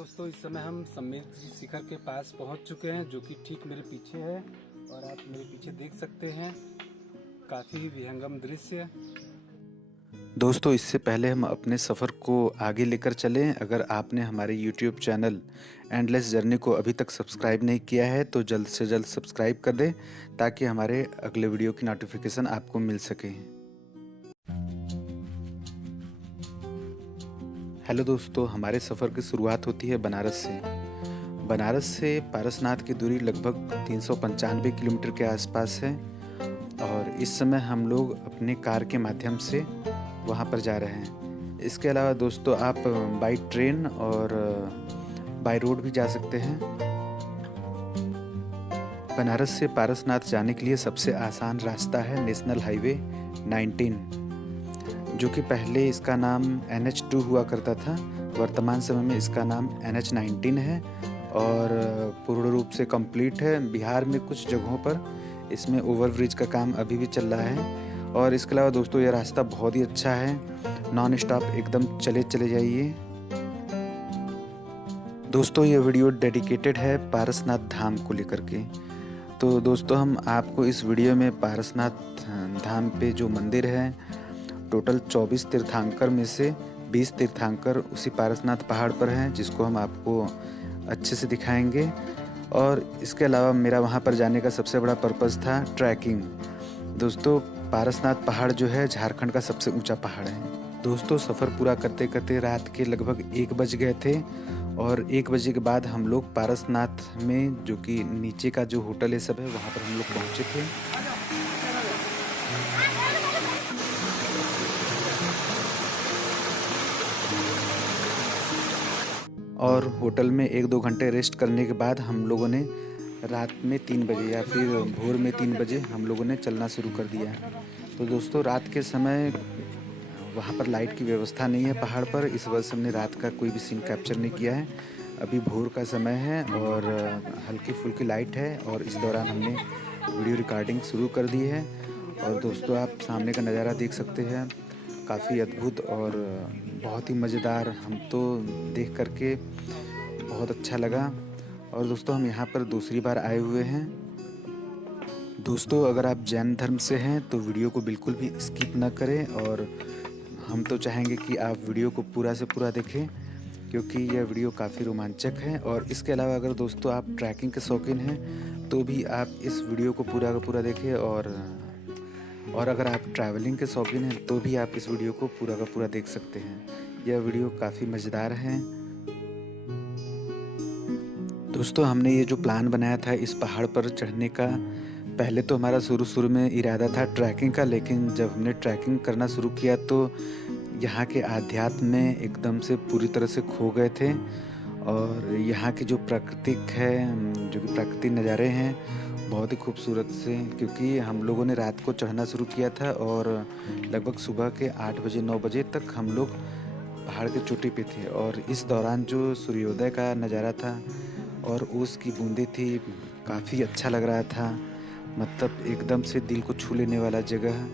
दोस्तों, इस समय हम सम्मेद शिखर के पास पहुंच चुके हैं, जो कि ठीक मेरे पीछे है और आप मेरे पीछे देख सकते हैं काफ़ी विहंगम दृश्य। दोस्तों, इससे पहले हम अपने सफ़र को आगे लेकर चलें। अगर आपने हमारे यूट्यूब चैनल एंडलेस जर्नी को अभी तक सब्सक्राइब नहीं किया है तो जल्द से जल्द सब्सक्राइब कर दें ताकि हमारे अगले वीडियो की नोटिफिकेशन आपको मिल सके। हेलो दोस्तों, हमारे सफ़र की शुरुआत होती है बनारस से। बनारस से पारसनाथ की दूरी लगभग 395 किलोमीटर के आसपास है और इस समय हम लोग अपने कार के माध्यम से वहाँ पर जा रहे हैं। इसके अलावा दोस्तों, आप बाई ट्रेन और बाई रोड भी जा सकते हैं। बनारस से पारसनाथ जाने के लिए सबसे आसान रास्ता है नेशनल हाईवे 19, जो कि पहले इसका नाम NH2 हुआ करता था। वर्तमान समय में इसका नाम NH19 है और पूर्ण रूप से कंप्लीट है। बिहार में कुछ जगहों पर इसमें ओवरब्रिज का काम अभी भी चल रहा है। और इसके अलावा दोस्तों, यह रास्ता बहुत ही अच्छा है, नॉन स्टॉप एकदम चले जाइए। दोस्तों, ये वीडियो डेडिकेटेड है पारसनाथ धाम को लेकर के। तो दोस्तों, हम आपको इस वीडियो में पारसनाथ धाम पे जो मंदिर है, टोटल 24 तीर्थंकर में से 20 तीर्थंकर उसी पारसनाथ पहाड़ पर हैं, जिसको हम आपको अच्छे से दिखाएंगे। और इसके अलावा मेरा वहाँ पर जाने का सबसे बड़ा पर्पज़ था ट्रैकिंग। दोस्तों, पारसनाथ पहाड़ जो है झारखंड का सबसे ऊंचा पहाड़ है। दोस्तों, सफ़र पूरा करते करते रात के लगभग 1 बज गए थे और 1 बजे के बाद हम लोग पारसनाथ में, जो कि नीचे का जो होटल है सब है, वहाँ पर हम लोग पहुँचे थे। और होटल में 1-2 घंटे रेस्ट करने के बाद हम लोगों ने रात में 3 बजे या फिर भोर में 3 बजे हम लोगों ने चलना शुरू कर दिया। तो दोस्तों, रात के समय वहाँ पर लाइट की व्यवस्था नहीं है पहाड़ पर, इस वजह से हमने रात का कोई भी सीन कैप्चर नहीं किया है। अभी भोर का समय है और हल्की फुल्की लाइट है और इस दौरान हमने वीडियो रिकॉर्डिंग शुरू कर दी है। और दोस्तों, आप सामने का नज़ारा देख सकते हैं, काफ़ी अद्भुत और बहुत ही मज़ेदार। हम तो देख करके बहुत अच्छा लगा। और दोस्तों, हम यहाँ पर दूसरी बार आए हुए हैं। दोस्तों, अगर आप जैन धर्म से हैं तो वीडियो को बिल्कुल भी स्किप ना करें और हम तो चाहेंगे कि आप वीडियो को पूरा से पूरा देखें, क्योंकि यह वीडियो काफ़ी रोमांचक है। और इसके अलावा अगर दोस्तों आप ट्रैकिंग के शौकीन हैं तो भी आप इस वीडियो को पूरा का पूरा देखें और अगर आप ट्रैवलिंग के शौकीन हैं तो भी आप इस वीडियो को पूरा का पूरा देख सकते हैं। यह वीडियो काफ़ी मज़ेदार है। दोस्तों, हमने ये जो प्लान बनाया था इस पहाड़ पर चढ़ने का, पहले तो हमारा शुरू में इरादा था ट्रैकिंग का, लेकिन जब हमने ट्रैकिंग करना शुरू किया तो यहाँ के आध्यात्म में एकदम से पूरी तरह से खो गए थे। और यहाँ की जो प्राकृतिक है, जो कि प्राकृतिक नज़ारे हैं, बहुत ही खूबसूरत से, क्योंकि हम लोगों ने रात को चढ़ना शुरू किया था और लगभग सुबह के 8 बजे 9 बजे तक हम लोग पहाड़ की चोटी पे थे। और इस दौरान जो सूर्योदय का नज़ारा था और ओस की बूंदें थी, काफ़ी अच्छा लग रहा था। मतलब एकदम से दिल को छू लेने वाला जगह।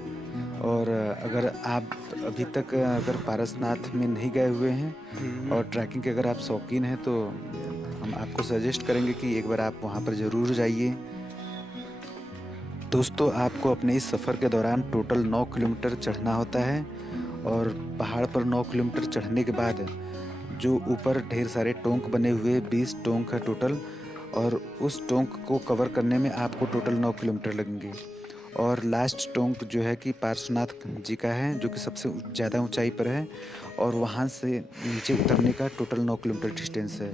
और अगर आप अभी तक अगर पारसनाथ में नहीं गए हुए हैं और ट्रैकिंग के अगर आप शौकीन हैं तो हम आपको सजेस्ट करेंगे कि एक बार आप वहाँ पर ज़रूर जाइए। दोस्तों, आपको अपने इस सफ़र के दौरान टोटल 9 किलोमीटर चढ़ना होता है और पहाड़ पर 9 किलोमीटर चढ़ने के बाद जो ऊपर ढेर सारे टोंक बने हुए, 20 टोंक है टोटल, और उस टोंक को कवर करने में आपको टोटल 9 किलोमीटर लगेंगे। और लास्ट टोंक जो है कि पार्श्वनाथ जी का है, जो कि सबसे ज़्यादा ऊंचाई पर है और वहां से नीचे उतरने का टोटल 9 किलोमीटर डिस्टेंस है।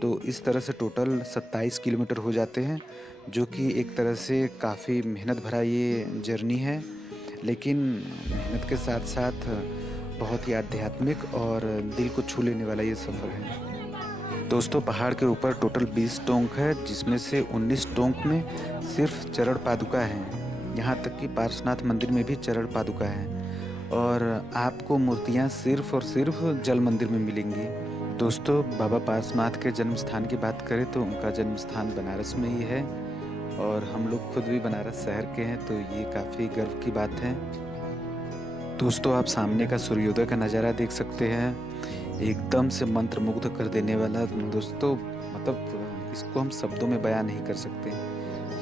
तो इस तरह से टोटल 27 किलोमीटर हो जाते हैं, जो कि एक तरह से काफ़ी मेहनत भरा ये जर्नी है, लेकिन मेहनत के साथ साथ बहुत ही आध्यात्मिक और दिल को छू लेने वाला ये सफ़र है। दोस्तों, पहाड़ के ऊपर टोटल 20 टोंक है, जिसमें से 19 टोंक में सिर्फ चरण पादुका है। यहाँ तक कि पार्श्वनाथ मंदिर में भी चरण पादुका है और आपको मूर्तियाँ सिर्फ और सिर्फ जल मंदिर में मिलेंगी। दोस्तों, बाबा पार्श्वनाथ के जन्म स्थान की बात करें तो उनका जन्म स्थान बनारस में ही है और हम लोग खुद भी बनारस शहर के हैं, तो ये काफ़ी गर्व की बात है। दोस्तों, आप सामने का सूर्योदय का नज़ारा देख सकते हैं। एकदम से मंत्रमुग्ध कर देने वाला दोस्तों, मतलब इसको हम शब्दों में बयान नहीं कर सकते।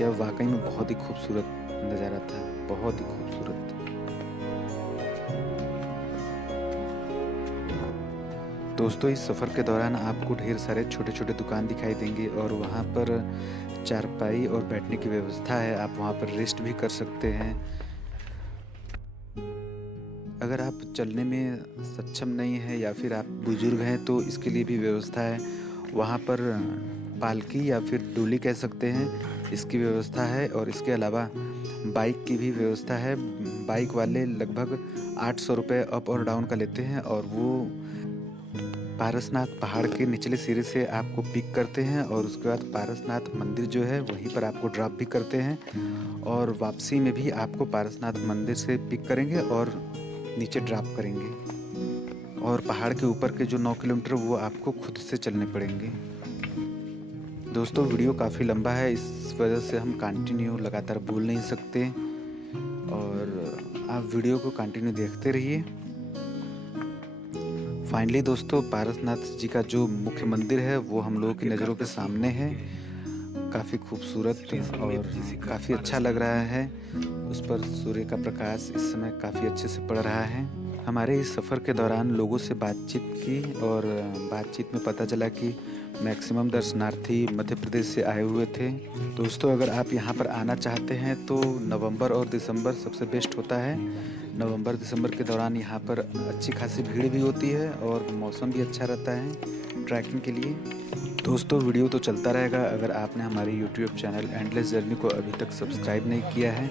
यह वाकई में बहुत ही खूबसूरत नज़ारा था, बहुत ही खूबसूरत। दोस्तों इस सफ़र के दौरान आपको ढेर सारे छोटे छोटे दुकान दिखाई देंगे और वहाँ पर चारपाई और बैठने की व्यवस्था है, आप वहाँ पर रेस्ट भी कर सकते हैं। अगर आप चलने में सक्षम नहीं हैं या फिर आप बुजुर्ग हैं तो इसके लिए भी व्यवस्था है। वहाँ पर पालकी या फिर डोली कह सकते हैं, इसकी व्यवस्था है। और इसके अलावा बाइक की भी व्यवस्था है। बाइक वाले लगभग 800 रुपये अप और डाउन का लेते हैं और वो पारसनाथ पहाड़ के निचले सिरे से आपको पिक करते हैं और उसके बाद पारसनाथ मंदिर जो है वहीं पर आपको ड्रॉप भी करते हैं और वापसी में भी आपको पारसनाथ मंदिर से पिक करेंगे और नीचे ड्रॉप करेंगे। और पहाड़ के ऊपर के जो 9 किलोमीटर वो आपको खुद से चलने पड़ेंगे। दोस्तों वीडियो काफ़ी लंबा है, इस वजह से हम कंटिन्यू लगातार बोल नहीं सकते और आप वीडियो को कंटिन्यू देखते रहिए। फाइनली दोस्तों पारसनाथ जी का जो मुख्य मंदिर है वो हम लोगों की नज़रों के सामने है। काफ़ी खूबसूरत और काफ़ी अच्छा लग रहा है। उस पर सूर्य का प्रकाश इस समय काफ़ी अच्छे से पड़ रहा है। हमारे इस सफ़र के दौरान लोगों से बातचीत की और बातचीत में पता चला कि मैक्सिमम दर्शनार्थी मध्य प्रदेश से आए हुए थे। दोस्तों अगर आप यहाँ पर आना चाहते हैं तो नवंबर और दिसंबर सबसे बेस्ट होता है। नवंबर दिसंबर के दौरान यहाँ पर अच्छी खासी भीड़ भी होती है और मौसम भी अच्छा रहता है ट्रैकिंग के लिए। दोस्तों वीडियो तो चलता रहेगा। अगर आपने हमारे YouTube चैनल एंडलेस जर्नी को अभी तक सब्सक्राइब नहीं किया है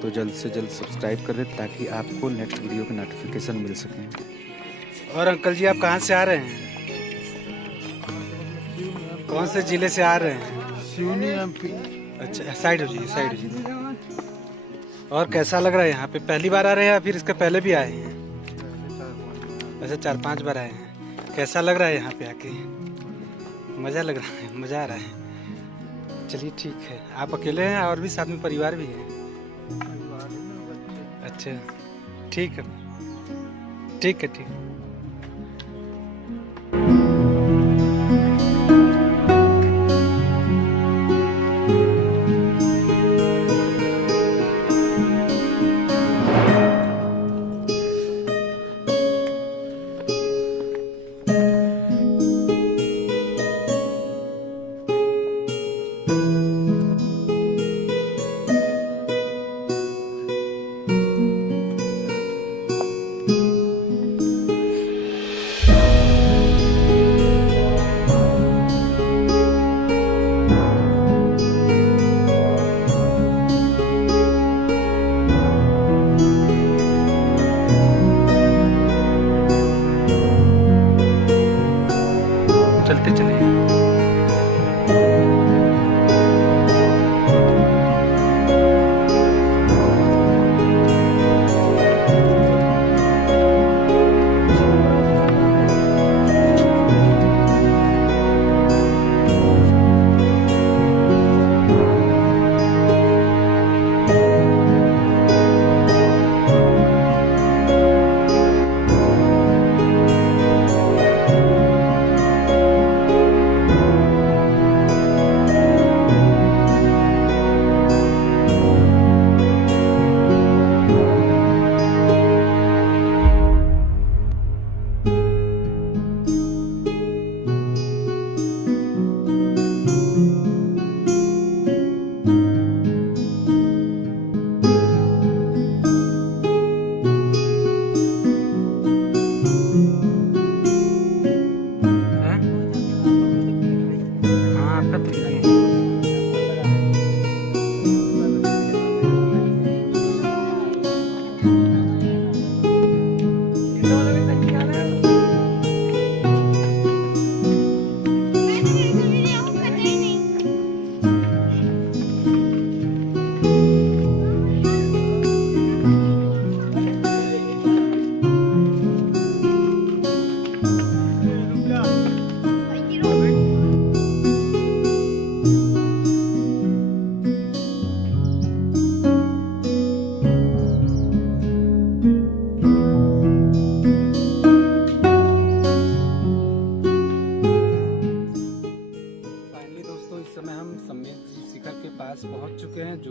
तो जल्द से जल्द सब्सक्राइब कर दें ताकि आपको नेक्स्ट वीडियो की नोटिफिकेशन मिल सके। और अंकल जी आप कहाँ से आ रहे हैं? कौन से जिले से आ रहे हैं? सिवनी एमपी। अच्छा साइड हो जाइए, साइड हो जाइए। और कैसा लग रहा है यहाँ पे? पहली बार आ रहे हैं या फिर इसके पहले भी आए हैं? अच्छा 4-5 बार आए हैं। कैसा लग रहा है यहाँ पे आके? मज़ा लग रहा है, मज़ा आ रहा है। चलिए ठीक है। आप अकेले हैं और भी साथ में परिवार भी है? अच्छा ठीक है, ठीक है, ठीक है।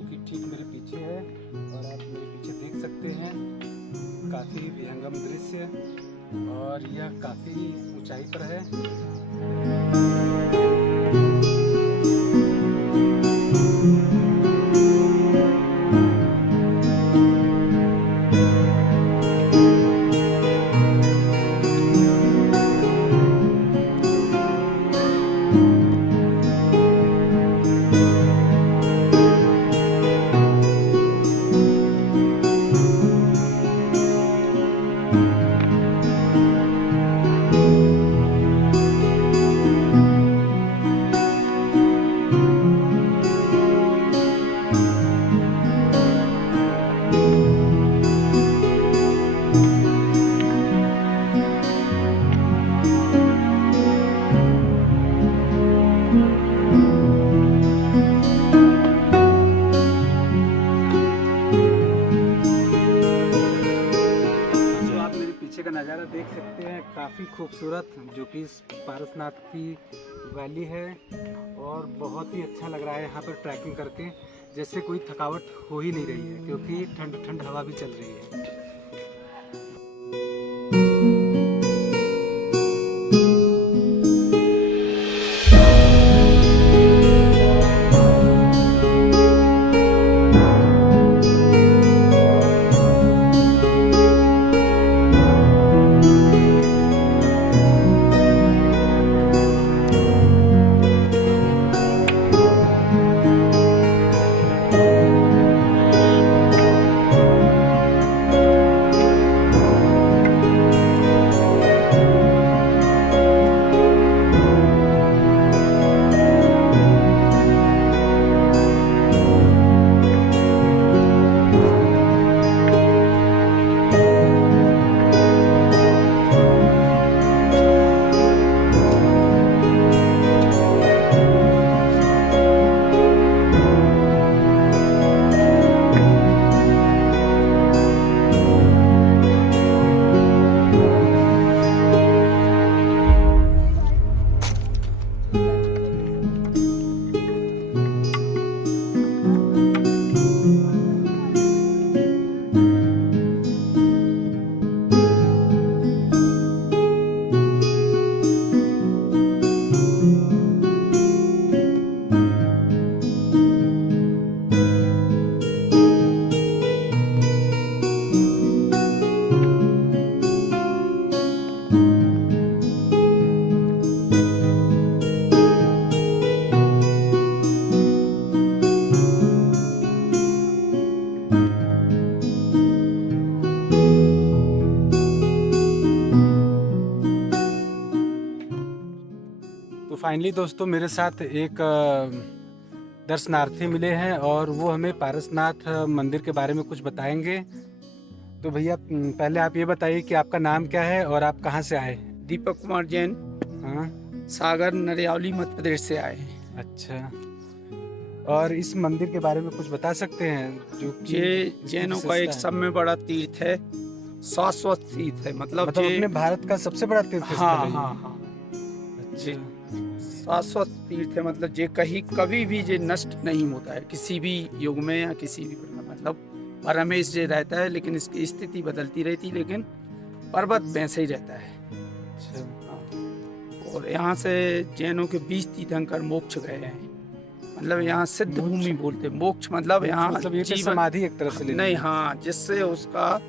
कि ठीक मेरे पीछे है और आप मेरे पीछे देख सकते हैं काफ़ी विहंगम दृश्य और यह काफ़ी ऊंचाई पर है। का नज़ारा देख सकते हैं काफ़ी खूबसूरत, जो कि इस पारसनाथ की वैली है और बहुत ही अच्छा लग रहा है यहाँ पर ट्रैकिंग करके। जैसे कोई थकावट हो ही नहीं रही है क्योंकि ठंड ठंड हवा भी चल रही है। तो फाइनली दोस्तों मेरे साथ एक दर्शनार्थी मिले हैं और वो हमें पारसनाथ मंदिर के बारे में कुछ बताएंगे। तो भैया पहले आप ये बताइए कि आपका नाम क्या है और आप कहाँ से आए? दीपक कुमार जैन। हाँ, सागर नरियावली मध्य प्रदेश से आए हैं। अच्छा, और इस मंदिर के बारे में कुछ बता सकते हैं? जो कि ये इसकी जैनों का विशेषता एक है? सब में बड़ा तीर्थ है, शाश्वत तीर्थ है। मतलब अपने भारत का सबसे बड़ा तीर्थ स्थल हाँ है ये? हाँ हाँ, अच्छा, शाश्वत तीर्थ है। मतलब जे कहीं कभी भी जे नष्ट नहीं होता है किसी भी युग में या किसी भी मतलब परमेश जे रहता है, लेकिन इसकी स्थिति बदलती रहती, लेकिन पर्वत वैसे ही रहता है। अच्छा, हाँ। और यहाँ से जैनों के 20 तीर्थंकर मोक्ष गए हैं। मतलब यहाँ सिद्ध भूमि बोलते हैं। मोक्ष मतलब यहाँ मतलब ये तो जीवन समाधि एक तरह से ले नहीं, लीजिए। हाँ, जिससे उसका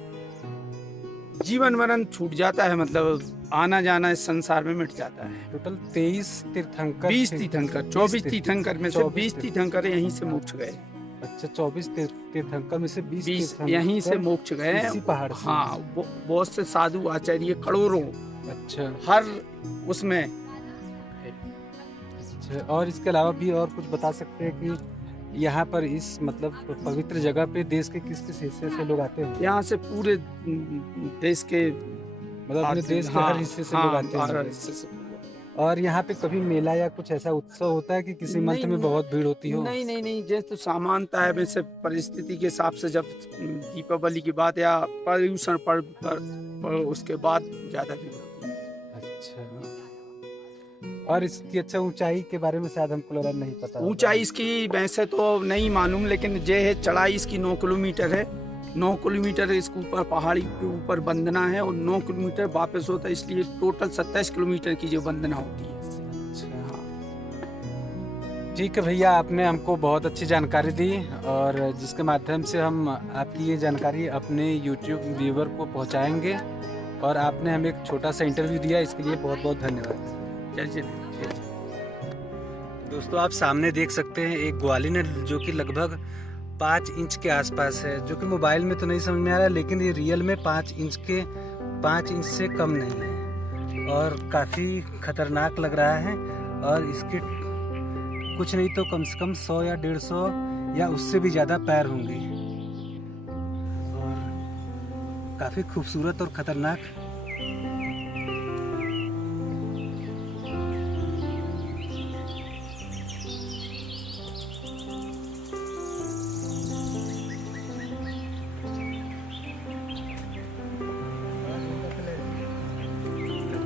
जीवन मरण छूट जाता है। मतलब आना जाना इस संसार में मिट जाता है। टोटल 23 तीर्थंकर 20 थे। तीर्थंकर 20 24 तीर्थंकर में से 24 20 तीर्थंकर यहीं से मोक्ष गए। अच्छा, 24 तीर्थंकर में से 20 20 तीर्थंकर यहीं से मोक्ष गए। इसी पहाड़ से? हाँ, बहुत से साधु आचार्य करोड़ों अच्छा, हर उसमें। अच्छा, और इसके अलावा भी और कुछ बता सकते हैं कि यहाँ पर इस मतलब पवित्र जगह पे देश के किस किस हिस्से से लोग आते हैं? यहाँ से पूरे देश के मतलब अपने देश के हाँ, हर हिस्से से हाँ, लोग आते हर हैं। हिस्से से। और यहाँ पे कभी मेला या कुछ ऐसा उत्सव होता है कि किसी मंथ में नहीं, बहुत भीड़ होती हो? नहीं नहीं नहीं, जैसे तो सामान्यता है वैसे परिस्थिति के हिसाब से। जब दीपावली की बात या पर्यूषण पर्व उसके बाद ज्यादा भीड़ होती है। अच्छा, और इसकी अच्छा ऊंचाई के बारे में शायद हमको लग रहा नहीं पता होगा। ऊंचाई इसकी वैसे तो नहीं मालूम, लेकिन ये है चढ़ाई इसकी 9 किलोमीटर है। 9 किलोमीटर इसके ऊपर पहाड़ी के ऊपर बंदना है और 9 किलोमीटर वापस होता है, इसलिए टोटल 27 किलोमीटर की जो बंदना होती है। ठीक है भैया, आपने हमको बहुत अच्छी जानकारी दी और जिसके माध्यम से हम आपकी ये जानकारी अपने YouTube व्यूवर को पहुंचाएंगे और आपने हमें एक छोटा सा इंटरव्यू दिया, इसके लिए बहुत बहुत धन्यवाद। चलिए दोस्तों, आप सामने देख सकते हैं एक ग्वालिन है जो कि लगभग 5 इंच के आसपास है, जो कि मोबाइल में तो नहीं समझ में आ रहा है, लेकिन ये रियल में 5 इंच से कम नहीं है और काफ़ी खतरनाक लग रहा है। और इसके कुछ नहीं तो कम से कम 100 या 150 या उससे भी ज़्यादा पैर होंगे और काफ़ी खूबसूरत और ख़तरनाक।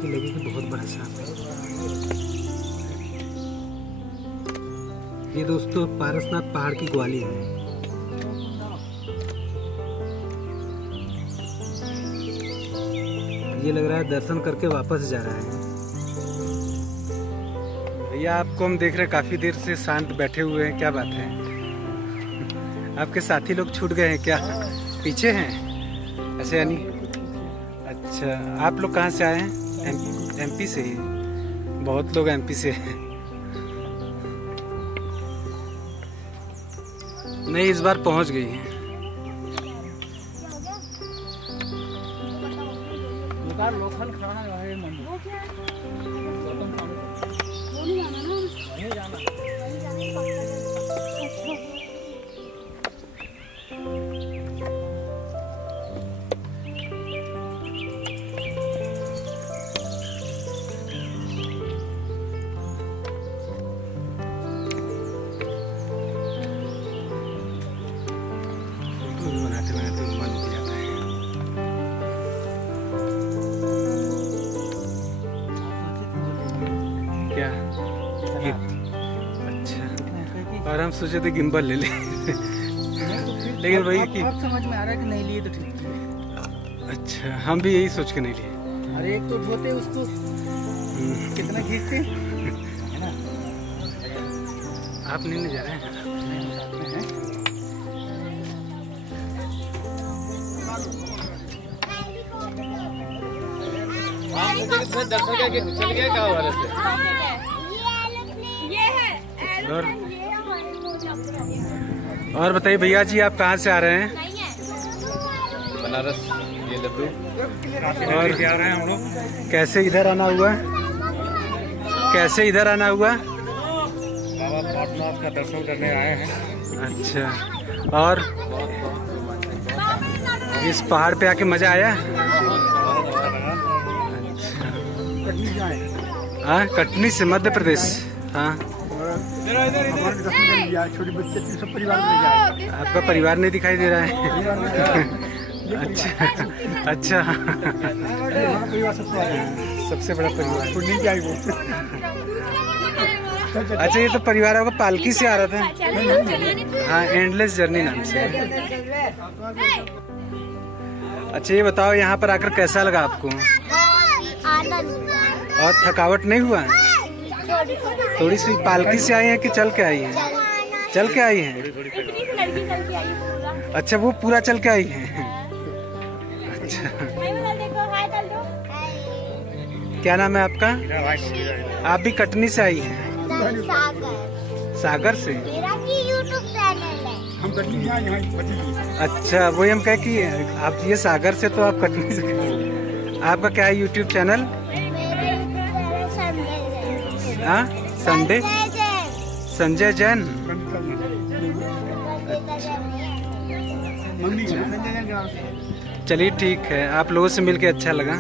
लगे कि बहुत बड़ा सांप है। ये दोस्तों पारसनाथ पहाड़ की ग्वाली है। ये लग रहा है दर्शन करके वापस जा रहा है। भैया, आपको हम देख रहे हैं काफी देर से शांत बैठे हुए हैं, क्या बात है? आपके साथी लोग छूट गए हैं क्या? पीछे हैं? अच्छा, यानी अच्छा, आप लोग कहाँ से आए हैं? एमपी से ही। बहुत लोग एमपी से हैं। नहीं, इस बार पहुंच गई है। लोकल खाना है क्या? अच्छा, और हम सोचे थे गिम्बल ले लें लेकिन वही कि अब समझ में आ रहा है कि नहीं लिए तो ठीक है। अच्छा, हम भी यही सोच के नहीं लिए। अरे एक तो धोते उसको कितना खींचते है ना। आप नहीं जा रहे हैं? दर्शन करके चल गया क्या वाले से। और बताइए भैया जी, आप कहाँ से आ रहे हैं? बनारस। ये लड्डू और क्या आ रहे हैं हम लोग? कैसे इधर आना हुआ? कैसे इधर आना हुआ? बाबा पार्श्वनाथ का दर्शन करने आए हैं। अच्छा, और इस पहाड़ पे आके मजा आया? हाँ, कटनी से, मध्य प्रदेश। हाँ, छोटे बच्चे सब परिवार में जाए। आपका परिवार नहीं दिखाई दे रहा है? अच्छा अच्छा, सबसे बड़ा परिवार। अच्छा, ये तो परिवार होगा, पालकी से आ रहा था। हाँ, एंडलेस जर्नी नाम से। अच्छा, ये बताओ यहाँ पर आकर कैसा लगा आपको? और थकावट नहीं हुआ? थोड़ी सी। पालकी से आई हैं कि चल के आई हैं? चल के आई हैं। अच्छा, वो पूरा चल के आई हैं। अच्छा, क्या नाम है आपका? आप भी कटनी से आई हैं? सागर से। हम कटनी अच्छा, वही हम कहे कि आप ये सागर से, तो आप कटनी से। आपका क्या है यूट्यूब चैनल? हाँ, संजय जैन। चलिए ठीक है, आप लोगों से मिलके अच्छा लगा।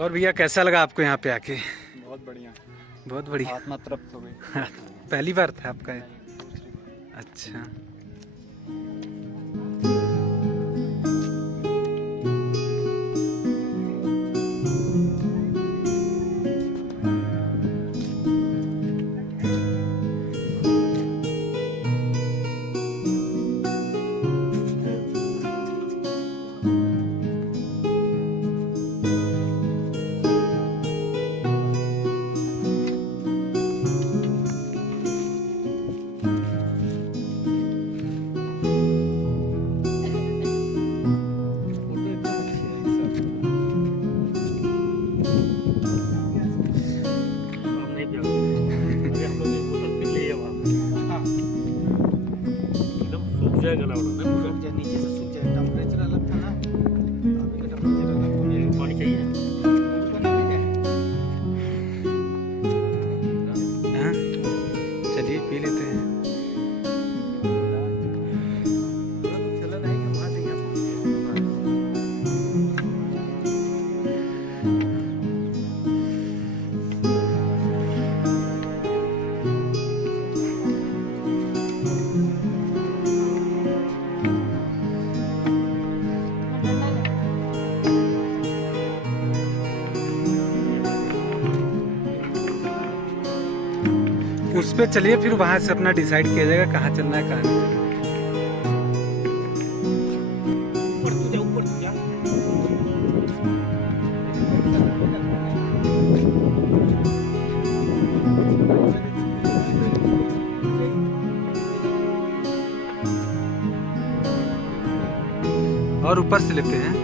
और भैया कैसा लगा आपको यहाँ पे आके? बहुत बढ़िया, बहुत बढ़िया। आत्मा तृप्त हो गई। पहली बार था आपका ये? अच्छा। नीचे से सूख जाए, टेम्परेचर अलग था ना, अभी का टेम्परेचर अलग हो जाएगा। पानी चाहिए? हाँ, चलिए पी लेते हैं। उस पे चलिए, फिर वहां से अपना डिसाइड किया जाएगा कहाँ चलना है कहाँ नहीं। और ऊपर से लेते हैं।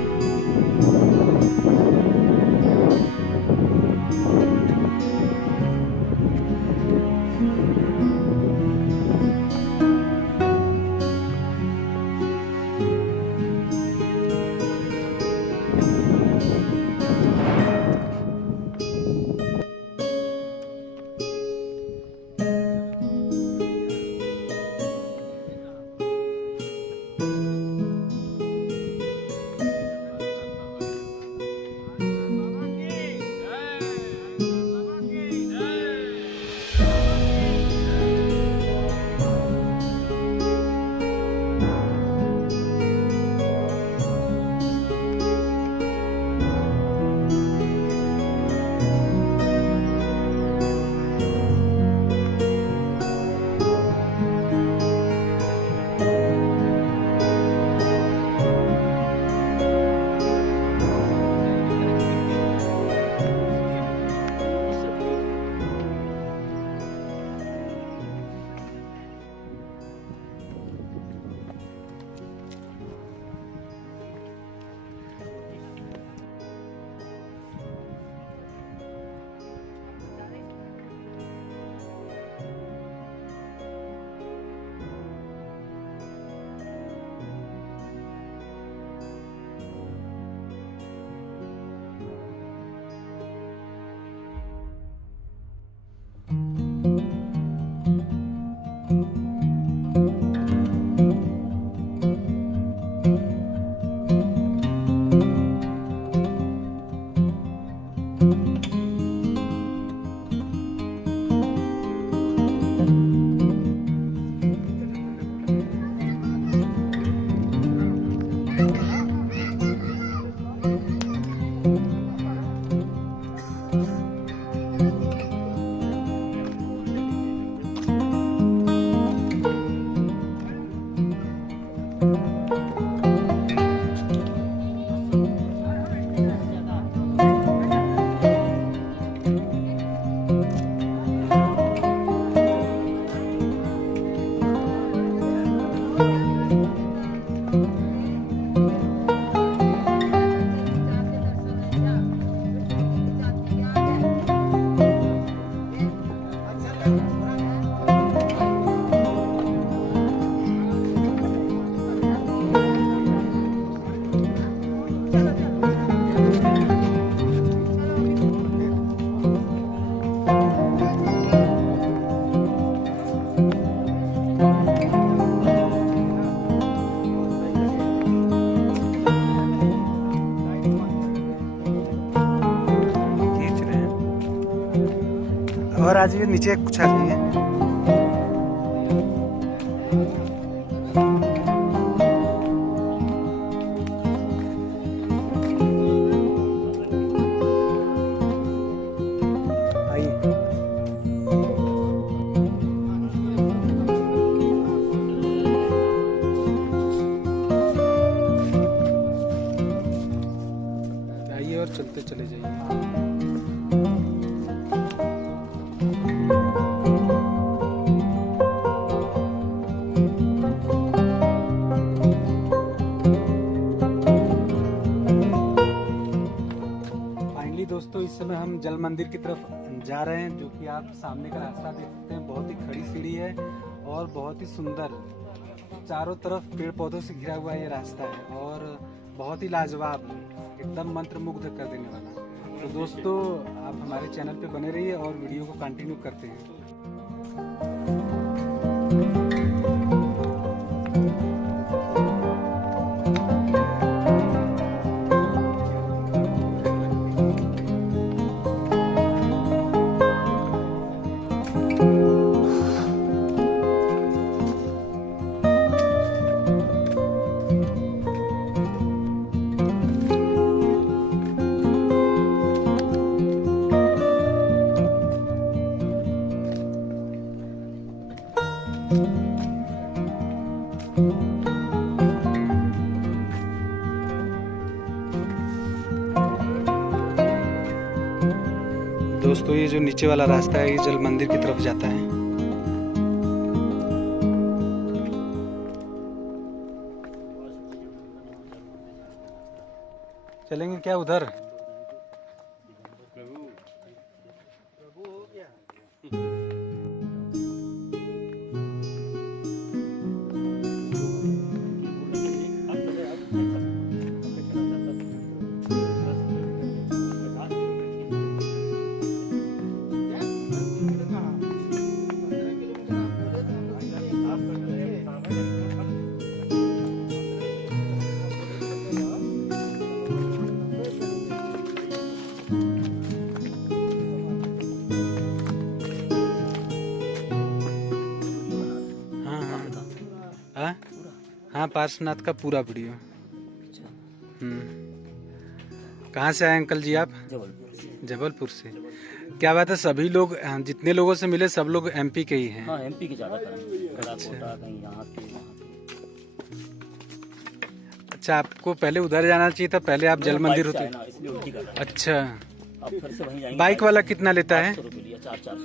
आ जाइए, नीचे कुछ आ जाइए। आइए और चलते चले जाइए। फाइनली दोस्तों, इस समय हम जल मंदिर की तरफ जा रहे हैं, जो कि आप सामने का रास्ता देख सकते हैं। बहुत ही खड़ी सीढ़ी है और बहुत ही सुंदर, चारों तरफ पेड़ पौधों से घिरा हुआ ये रास्ता है और बहुत ही लाजवाब, एकदम मंत्रमुग्ध कर देने वाला। तो दोस्तों, आप हमारे चैनल पे बने रहिए और वीडियो को कंटिन्यू करते हैं। दोस्तों, ये जो नीचे वाला रास्ता है, ये जल मंदिर की तरफ जाता है। चलेंगे क्या उधर? हाँ, पार्श्वनाथ का पूरा वीडियो। कहाँ से आए अंकल जी आप? जबलपुर से। क्या बात है, सभी लोग, जितने लोगों से मिले सब लोग एमपी के ही हैं? हाँ, एमपी के ज़्यादातर। अच्छा, आपको पहले उधर जाना चाहिए था, पहले आप जल मंदिर होते। अच्छा, अब फिर से वहीं जाएंगे। बाइक वाला कितना लेता है? 400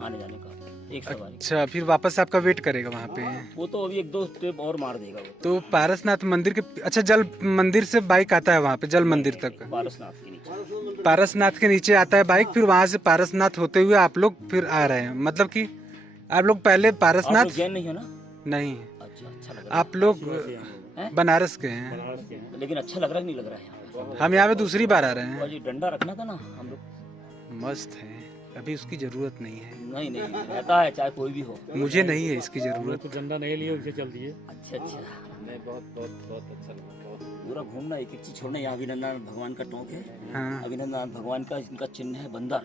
आने जाने का, एक सवारी। अच्छा, फिर वापस आपका वेट करेगा वहाँ पे? वो तो अभी 1-2 स्टेप और मार देगा वो। तो पारसनाथ मंदिर के, अच्छा, जल मंदिर से बाइक आता है वहाँ पे जल मंदिर तक? पारसनाथ के नीचे। पारसनाथ के नीचे आता है बाइक, फिर वहाँ से पारसनाथ होते हुए आप लोग फिर आ रहे हैं? मतलब कि आप लोग पहले पारसनाथ? जैन नहीं हो ना? नहीं। अच्छा लग रहा आप लोग बनारस के हैं? है, लेकिन अच्छा लग रहा है, नहीं लग रहा है? हम यहाँ पे दूसरी बार आ रहे हैं। जी, डंडा रखना था ना हम लोग। मस्त है, अभी उसकी जरूरत नहीं है। नहीं रहता है, चाहे कोई भी हो। मुझे नहीं है इसकी जरूरत। झंडा नहीं लिए, उसे चल दिए। अच्छा नहीं, बहुत अच्छा लगा। पूरा घूमना, एक चीज छोड़ना। यहाँ अभिनंदन भगवान का टोंक है। हाँ। अभिनंदन भगवान का इनका चिन्ह है बंदर।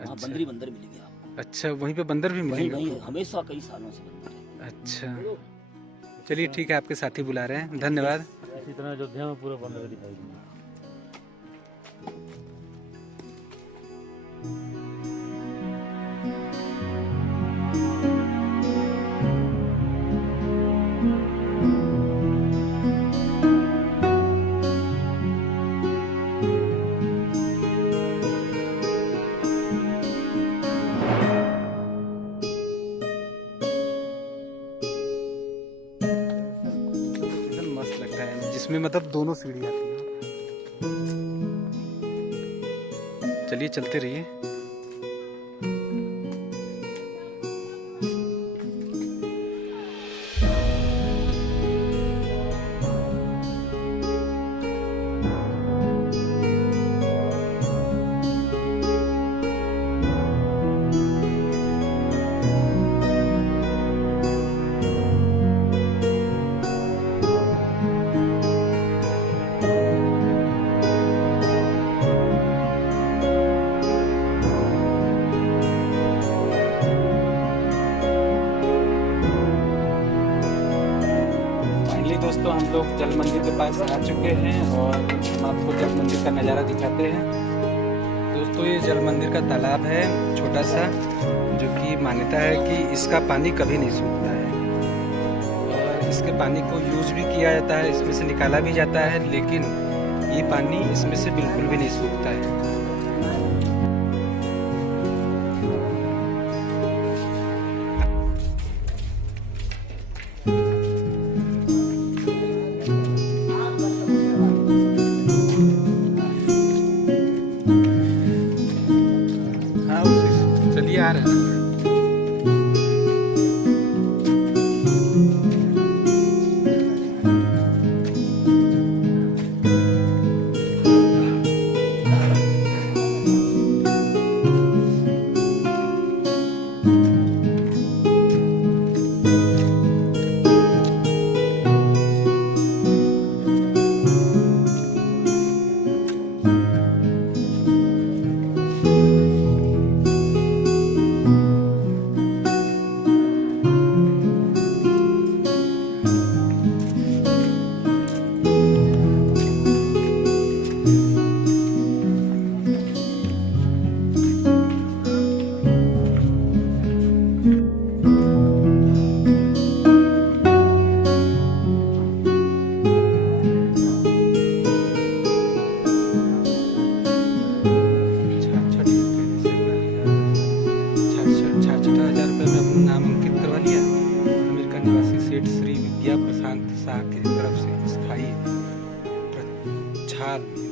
वहाँ बंदर मिलेगी आपको। अच्छा, वहीं पे बंदर भी मिलेगा? वहीं हमेशा कई सालों से बंदर है। अच्छा, चलिए ठीक है, आपके साथी बुला रहे हैं, धन्यवाद। इसी तरह अयोध्या में पूरा बंदर दिखाई देगा। मस्त लगता है, जिसमें मतलब दोनों सीढ़ी आती है। चलिए चलते रहिए। दोस्तों हम लोग जल मंदिर के पास आ चुके हैं और हम आपको जल मंदिर का नज़ारा दिखाते हैं। दोस्तों ये जल मंदिर का तालाब है छोटा सा, जो कि मान्यता है कि इसका पानी कभी नहीं सूखता है और इसके पानी को यूज भी किया जाता है, इसमें से निकाला भी जाता है, लेकिन ये पानी इसमें से बिल्कुल भी नहीं सूखता है। चलिए आ रहे हैं।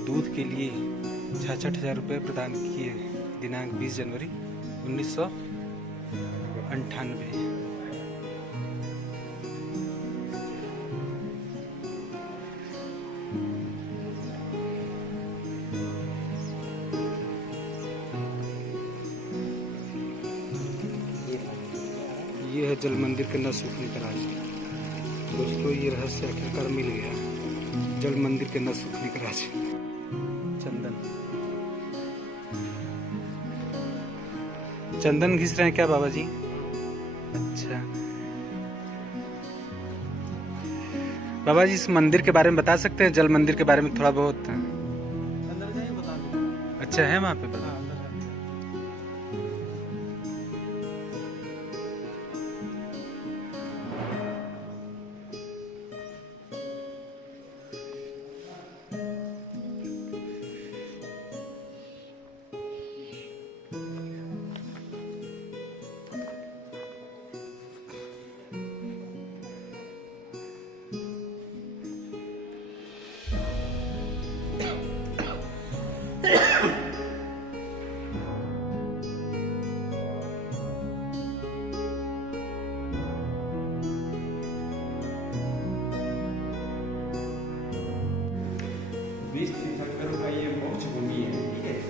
दूध के लिए 66,000 रुपये प्रदान किए। दिनांक 20 जनवरी 1998। ये है जल मंदिर के न सूखने का राज। दोस्तों ये रहस्य आखिरकार मिल गया, जल मंदिर के न सूखने का राज। चंदन घिस रहे हैं क्या बाबा जी? अच्छा बाबा जी, इस मंदिर के बारे में बता सकते हैं? जल मंदिर के बारे में थोड़ा बहुत। अच्छा है वहाँ पे बता।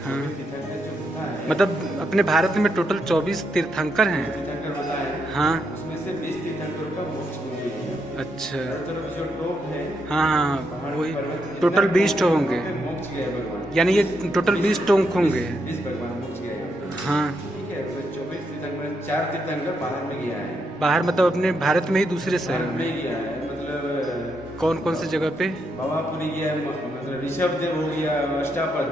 हाँ। मतलब अपने भारत में टोटल 24 तीर्थंकर हैं। हाँ उसमें से 20 तीर्थंकरों का मोक्ष भूमि है। अच्छा जो टॉप है, हाँ वही टोटल 20 टो होंगे, मोक्ष गए भगवान, यानी ये टोटल 20 टोंक होंगे। 20 भगवान मोक्ष गए। हाँ ठीक है, तो 24 तीर्थंकर, 4 तीर्थंकर बाहर में गया है। बाहर मतलब अपने भारत में ही दूसरे शहरों में गया है, मतलब कौन कौन सी जगह पे? बाबापुरी गया है, मतलब ऋषभ देव हो गया, अष्टापद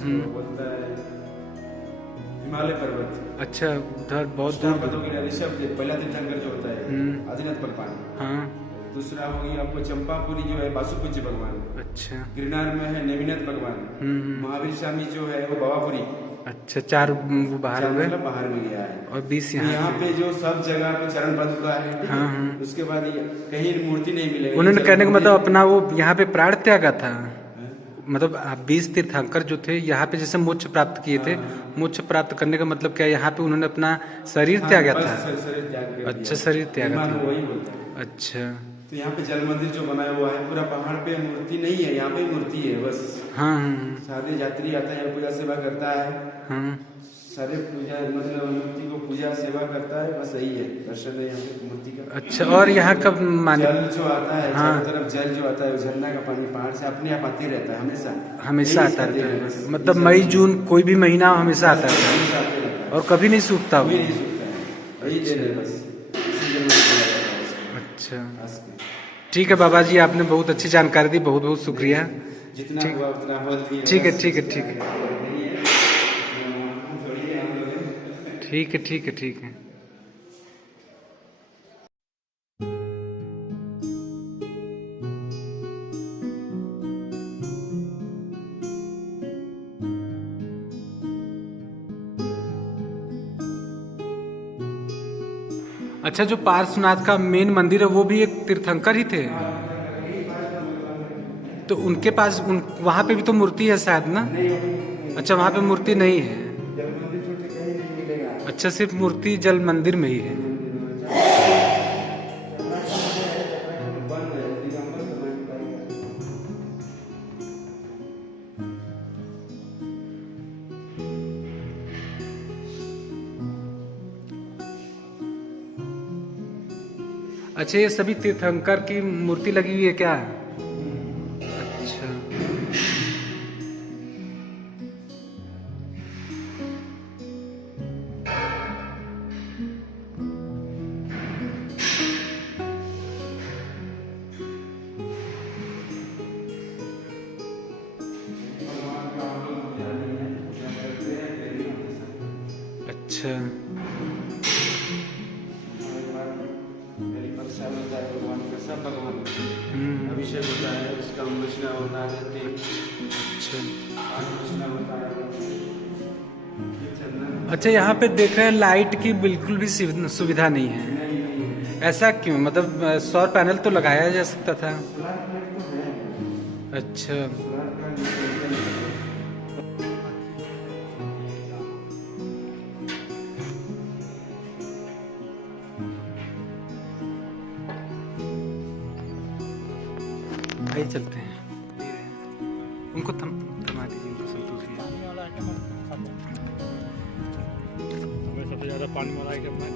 बोलता है, हिमालय पर्वत। अच्छा उधर बहुत दूर अष्टापद हो गया, ऋषभ देव पहला तीर्थंकर जो होता है, आदिनाथ भगवान। हाँ दूसरा हो गया आपको चंपापुरी जो है वासुपूज्य भगवान। अच्छा गिरनार में है नेमिनाथ भगवान। महावीर स्वामी जो है वो बाबापुरी। अच्छा 4 वो बाहर हो गए, मतलब बाहर में गया है। और 20 यहाँ पे जो सब जगह पे चरण पद का है, ठीक है? हाँ। उसके बाद कहीं मूर्ति नहीं मिलेगी। उन्होंने कहने का मतलब अपना वो यहाँ पे प्राण त्यागा था, मतलब 20 तीर्थंकर जो थे यहाँ पे जैसे मोक्ष प्राप्त किए थे, मोक्ष प्राप्त करने का मतलब क्या, यहाँ पे उन्होंने अपना शरीर त्यागा था। अच्छा शरीर त्यागा था, वही बोलता है। अच्छा तो यहाँ पे जल मंदिर जो बनाया हुआ है पूरा पहाड़ पे, मूर्ति नहीं है, यहाँ पे मूर्ति है बस। हाँ सारे यात्री आता है, पूजा सेवा करता है। हाँ सारे पूजा मतलब मूर्ति को पूजा सेवा करता है, बस यही है दर्शन है यहाँ पे मूर्ति का। अच्छा और यहाँ का जल जो आता है, हाँ। चारों तरफ जल जो आता है, झरना का पानी पहाड़ से अपने आप आते रहता है, हमेशा आता रहता है। मतलब मई जून कोई भी महीना हमेशा आता है और कभी नहीं सूखता वो। यही देन है बस। अच्छा ठीक है बाबा जी, आपने बहुत अच्छी जानकारी दी, बहुत बहुत शुक्रिया। जितना ठीक- हुआ उतना बोल दिए। ठीक है ठीक है ठीक है ठीक है ठीक है ठीक है। अच्छा, जो पार्श्वनाथ का मेन मंदिर है वो भी एक तीर्थंकर ही थे, तो उनके पास वहाँ पे भी तो मूर्ति है शायद ना? अच्छा, वहाँ पे मूर्ति नहीं है। अच्छा, सिर्फ मूर्ति जल मंदिर में ही है। अच्छा, ये सभी तीर्थंकर की मूर्ति लगी हुई है क्या? अच्छा, अच्छा। सब भगवान अभिषेक होता है, उसका अमृष्णा होता है, अच्छा अमृष्णा होता है। अच्छा, यहाँ पे देख रहे हैं लाइट की बिल्कुल भी सुविधा नहीं है। ऐसा क्यों? मतलब सौर पैनल तो लगाया जा सकता था। अच्छा, आइए चलते हैं। उनको थमा दीजिए, उनको संतोष जी। हमें सबसे ज्यादा पानी वाला आइटम है।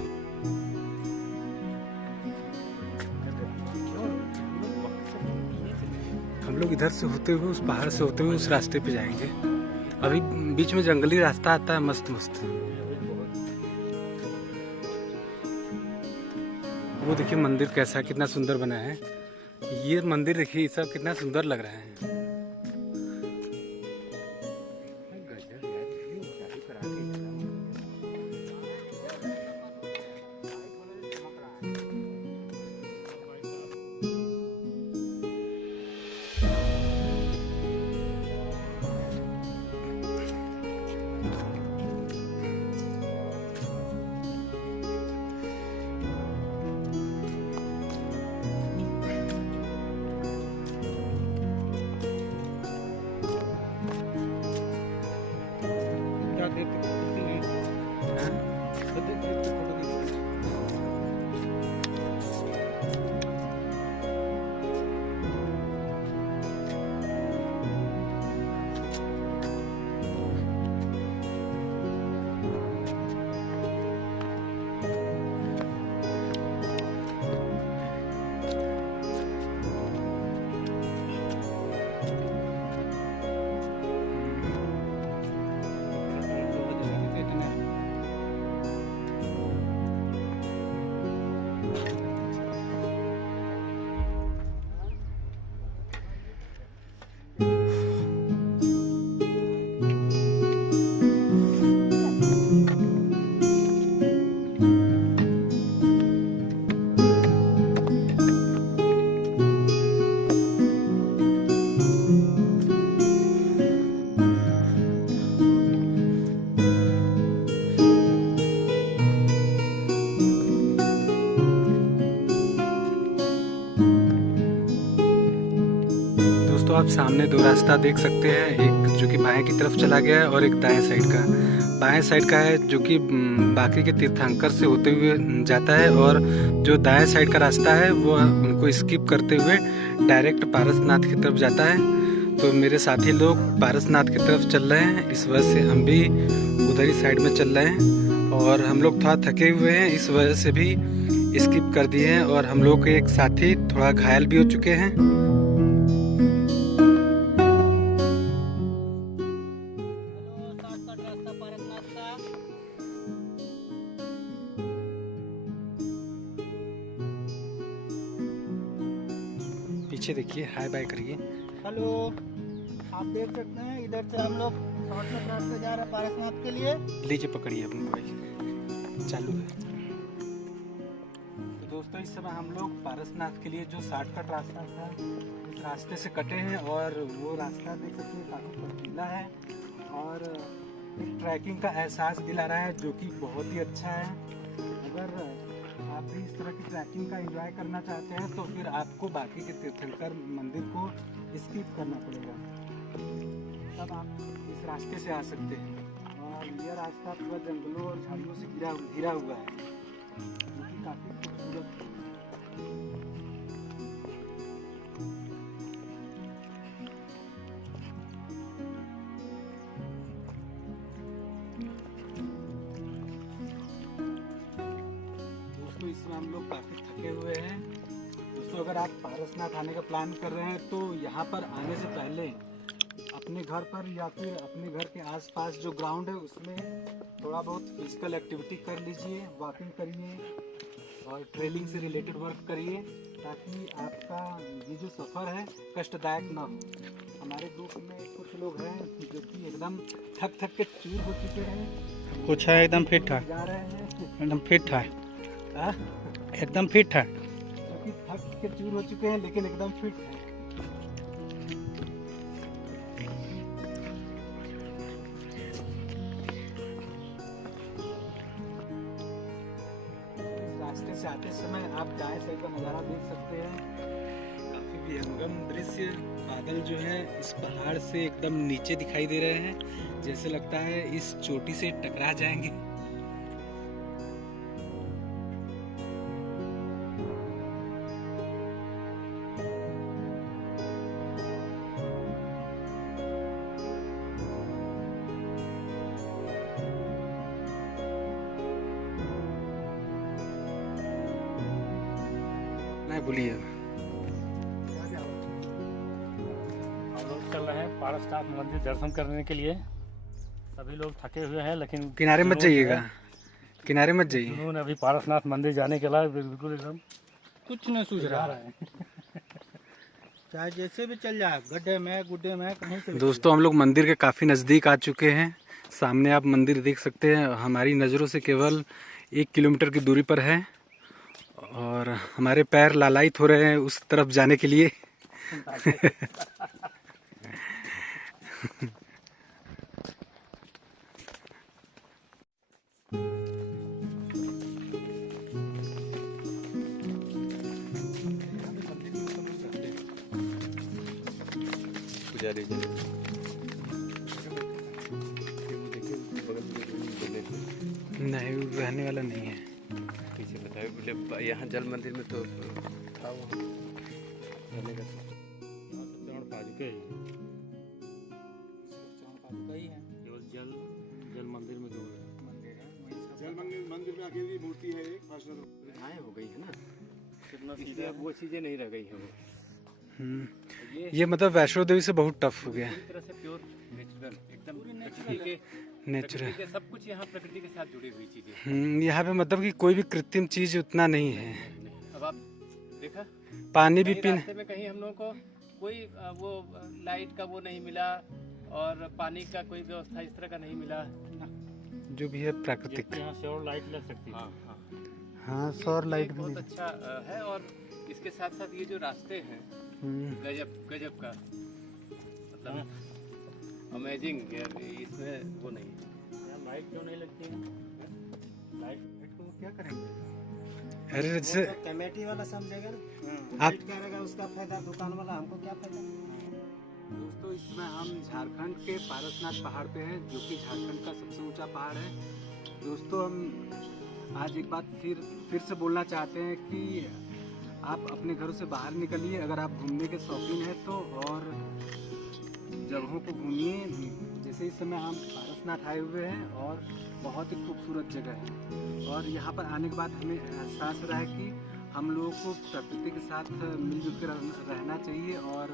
हम लोग इधर से होते हुए, उस पहाड़ से होते हुए उस रास्ते पे जाएंगे। अभी बीच में जंगली रास्ता आता है, मस्त मस्त। वो देखिए मंदिर कैसा, कितना सुंदर बना है। ये मंदिर देखिए, ये सब कितना सुंदर लग रहा है। दोस्तों, आप सामने दो रास्ता देख सकते हैं, एक जो कि बाएं की तरफ चला गया है और एक दाएं साइड का। बाएं साइड का है जो कि बाकी के तीर्थंकर से होते हुए जाता है, और जो दाएं साइड का रास्ता है वो उनको स्किप करते हुए डायरेक्ट पारसनाथ की तरफ जाता है। तो मेरे साथी लोग पारसनाथ की तरफ चल रहे हैं, इस वजह से हम भी उधर ही साइड में चल रहे हैं। और हम लोग थोड़ा थके हुए हैं, इस वजह से भी स्किप कर दिए हैं, और हम लोग के एक साथी थोड़ा घायल भी हो चुके हैं। पीछे देखिए, हाय बाय करिए। हेलो, आप देख सकते हैं इधर से हम लोग शॉर्टकट रास्ते जा रहे हैं पारसनाथ के लिए। लीजिए पकड़िए अपना मोबाइल, चालू है। तो दोस्तों इस समय हम लोग पारसनाथ के लिए जो शॉर्टकट रास्ता था इस रास्ते से कटे हैं, और वो रास्ता देख सकते हैं काफ़ी बर्फीला है और एक ट्रैकिंग का एहसास दिला रहा है, जो कि बहुत ही अच्छा है। अगर आप भी इस तरह की ट्रैकिंग का एंजॉय करना चाहते हैं तो फिर आपको बाकी के तीर्थंकर मंदिर को स्किप करना पड़ेगा, तब आप इस रास्ते से आ सकते हैं। और यह रास्ता पूरा जंगलों और झाड़ियों से घिरा हुआ है, जो कि काफ़ी खूबसूरत है। दोस्तों इसमें हम लोग काफ़ी थके हुए हैं। दोस्तों अगर आप पारसनाथ आने का प्लान कर रहे हैं तो यहाँ पर आने से पहले अपने घर पर या फिर अपने घर के आसपास जो ग्राउंड है उसमें थोड़ा बहुत फिजिकल एक्टिविटी कर लीजिए, वॉकिंग करिए और ट्रेलिंग से रिलेटेड वर्क करिए, ताकि आपका ये जो सफ़र है कष्टदायक ना हो। हमारे ग्रुप में कुछ लोग हैं जो कि एकदम थक के चूर हो चुके हैं, कुछ है एकदम फिट है, जा रहे हैं एकदम फिट है, हाँ? एकदम फिट है। जो कि थक के चूर हो चुके हैं लेकिन एकदम फिट है। इस रास्ते से आते समय आप दाएं साइड का नज़ारा देख सकते हैं, काफ़ी विहंगम दृश्य। बादल जो है इस पहाड़ से एकदम नीचे दिखाई दे रहे हैं, जैसे लगता है इस चोटी से टकरा जाएंगे। नहीं बोलिए। हम लोग चल रहे हैं पारसनाथ मंदिर दर्शन करने के लिए। सभी लोग थके हुए हैं लेकिन किनारे मत जुनून जाइएगा, है। किनारे मत जाइए। जुनून अभी पारसनाथ मंदिर जाने के लिए बिल्कुल एकदम कुछ नहीं सूझ जा रहा रहा है, है। चाहे जैसे भी चल जाए, गड्ढे में गुड्ढे में कहीं से भी दोस्तों हम लोग मंदिर के काफ़ी नज़दीक आ चुके हैं। सामने आप मंदिर देख सकते हैं, हमारी नज़रों से केवल 1 किलोमीटर की दूरी पर है और हमारे पैर लालायित हो रहे हैं उस तरफ जाने के लिए। नहीं वो रहने वाला नहीं है। पीछे बताए बोले यहाँ जल मंदिर में तो था वहाँ रहने का। चरण पादुके केवल जल मंदिर में केवल मंदिर में अकेली मूर्ति है एक पर्सनल। सुविधाएं हो गई है ना, कितना इसलिए अब वो चीज़ें नहीं रह गई हैं वो। ये मतलब वैष्णो देवी से बहुत टफ हो गया है। पूरी तरह से प्योर नेचुरल, एकदम प्रकृति के नेचुरल। प्रकृति के सब कुछ यहाँ प्रकृति के साथ जुड़ी हुई चीजें। यहाँ पे मतलब कि कोई भी कृत्रिम चीज उतना नहीं है। अब आप देखा पानी भी कहीं पीने रास्ते में कहीं हम लोगों को कोई वो लाइट का वो नहीं मिला और पानी का कोई व्यवस्था इस तरह का नहीं मिला। जो भी है प्राकृतिक। यहाँ से और लाइट लग सकती है। हाँ हाँ, हाँ सौर लाइट भी बहुत अच्छा है। और इसके साथ साथ ये जो रास्ते हैं गजब का, मतलब अमेजिंग। इसमें वो नहीं है। यहाँ लाइट क्यों नहीं लगती है? लाइट तो क्या करेंगे? अरे जैसे कमेटी वाला समझेगा ना, आप करेगा उसका फायदा, दुकान वाला हमको क्या फायदा। दोस्तों इसमें हम झारखंड के पारसनाथ पहाड़ पे हैं, जो कि झारखंड का सबसे ऊंचा पहाड़ है। दोस्तों हम आज एक बात फिर से बोलना चाहते हैं कि आप अपने घरों से बाहर निकलिए अगर आप घूमने के शौकीन हैं तो, और जगहों को घूमिए। जैसे इस समय हम पारसनाथ आए हुए हैं और बहुत ही खूबसूरत जगह है, और यहाँ पर आने के बाद हमें एहसास हो रहा है कि हम लोगों को प्रकृति के साथ मिलजुल कर रहना चाहिए। और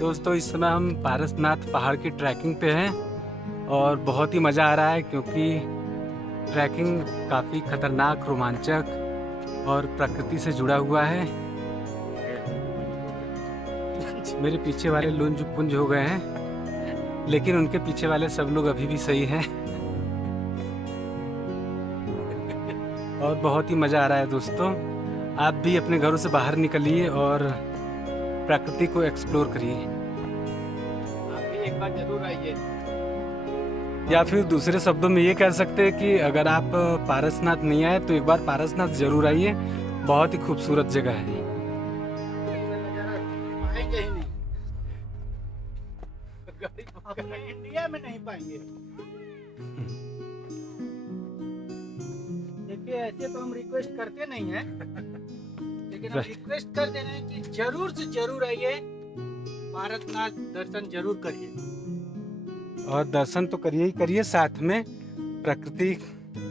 दोस्तों इस समय हम पारसनाथ पहाड़ की ट्रैकिंग पे हैं और बहुत ही मज़ा आ रहा है क्योंकि ट्रैकिंग काफ़ी खतरनाक, रोमांचक और प्रकृति से जुड़ा हुआ है। मेरे पीछे वाले लुंज पुंज हो गए हैं, लेकिन उनके पीछे वाले सब लोग अभी भी सही हैं। और बहुत ही मज़ा आ रहा है दोस्तों। आप भी अपने घरों से बाहर निकलिए और प्रकृति को एक्सप्लोर करिए। आप भी एक बार जरूर आइए। या फिर दूसरे शब्दों में ये कह सकते हैं कि अगर आप पारसनाथ नहीं आए तो एक बार पारसनाथ जरूर आइए। बहुत ही खूबसूरत जगह है। आएंगे ही नहीं। अपने इंडिया में नहीं पाएंगे। देखिए ऐसे तो हम रिक्वेस्ट करते नहीं हैं, लेकिन हम रिक्वेस्ट कर दे रहे हैं कि जरूर से जरूर आइए, पारसनाथ दर्शन जरूर करिए। और दर्शन तो करिए ही करिए, साथ में प्रकृति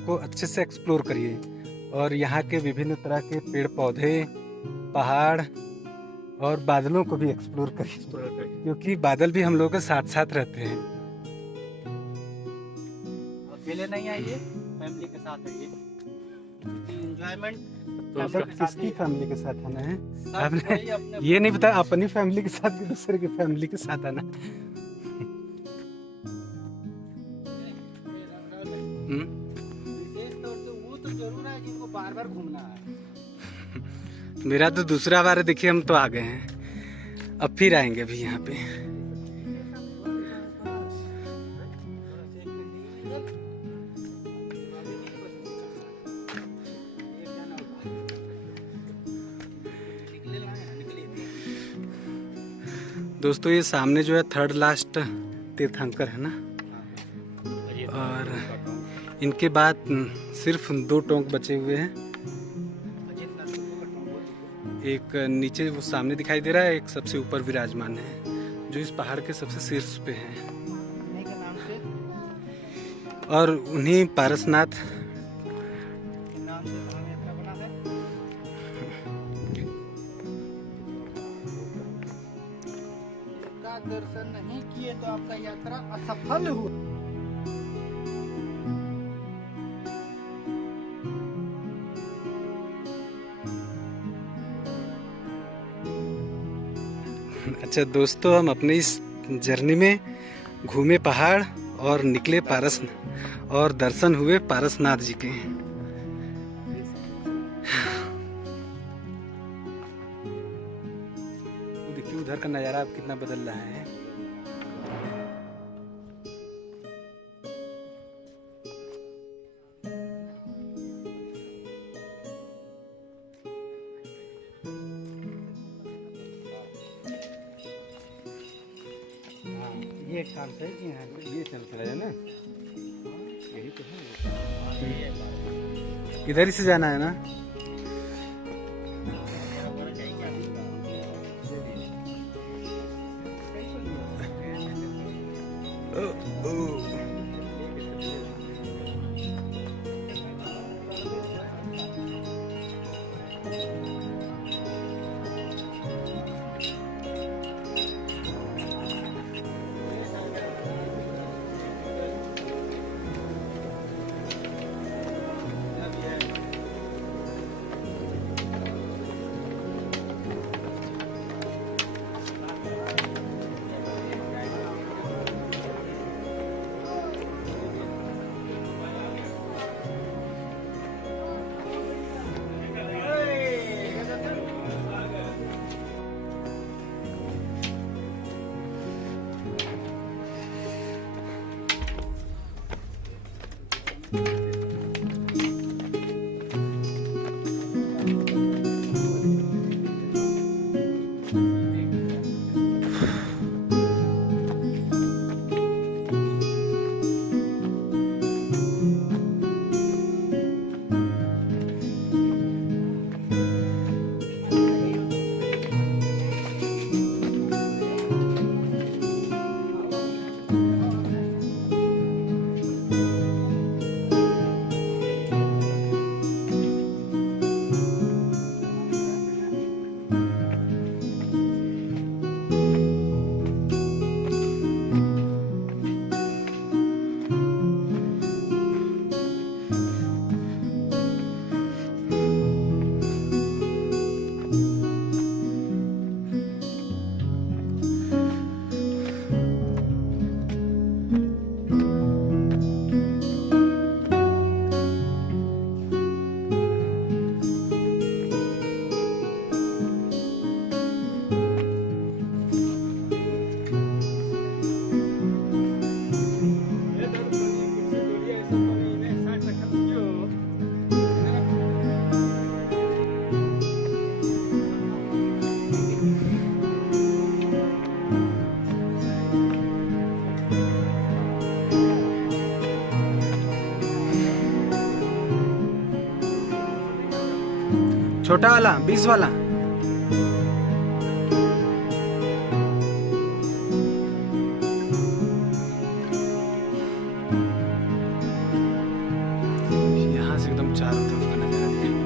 को अच्छे से एक्सप्लोर करिए और यहाँ के विभिन्न तरह के पेड़ पौधे, पहाड़ और बादलों को भी एक्सप्लोर करिए, क्योंकि बादल भी हम लोगों के साथ साथ रहते हैं। अकेले नहीं आइए, फैमिली के साथ आइए। एंजॉयमेंट तो सब किसकी फैमिली के साथ आना है? आपने कोई अपने ये नहीं बताया अपनी फैमिली के साथ कि दूसरे की फैमिली के साथ आना। विशेष तौर से वो तो जरूर है जिनको बार बार घूमना है। मेरा तो दूसरा बार है, देखिए हम तो आ गए हैं, अब फिर आएंगे अभी यहाँ पे। दोस्तों ये सामने जो है थर्ड लास्ट तीर्थंकर है ना, और इनके बाद सिर्फ 2 टोंक बचे हुए हैं। एक नीचे वो सामने दिखाई दे रहा है, एक सबसे ऊपर विराजमान है जो इस पहाड़ के सबसे शीर्ष पे है। उन्हीं के नाम से और उन्हीं पारसनाथ के नाम से धाम यात्रा बना है। इसका दर्शन नहीं किए तो आपका यात्रा असफल हुआ। अच्छा दोस्तों, हम अपने इस जर्नी में घूमे पहाड़ और निकले पारस और दर्शन हुए पारसनाथ जी के। वो देखिए उधर का नज़ारा अब कितना बदल रहा है। ये काम है कि यहाँ ये चल रहा है ना, यही तो है। इधर ही से जाना है ना। छोटा वाला 20 वाला। यहाँ से एकदम चारों तरफ का नजारा दिखाई।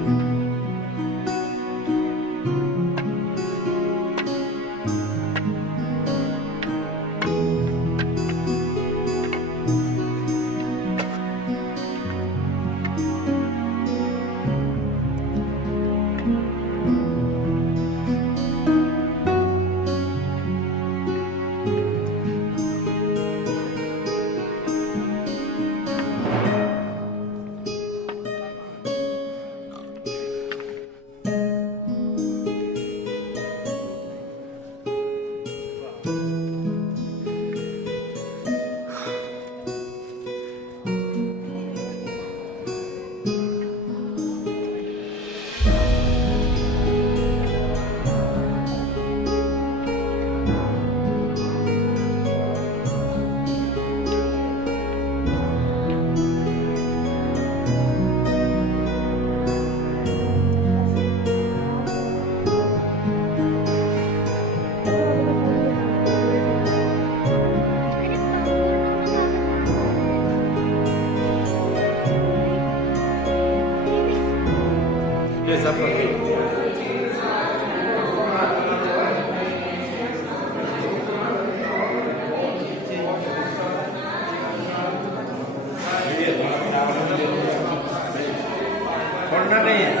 छोड़ना नहीं है,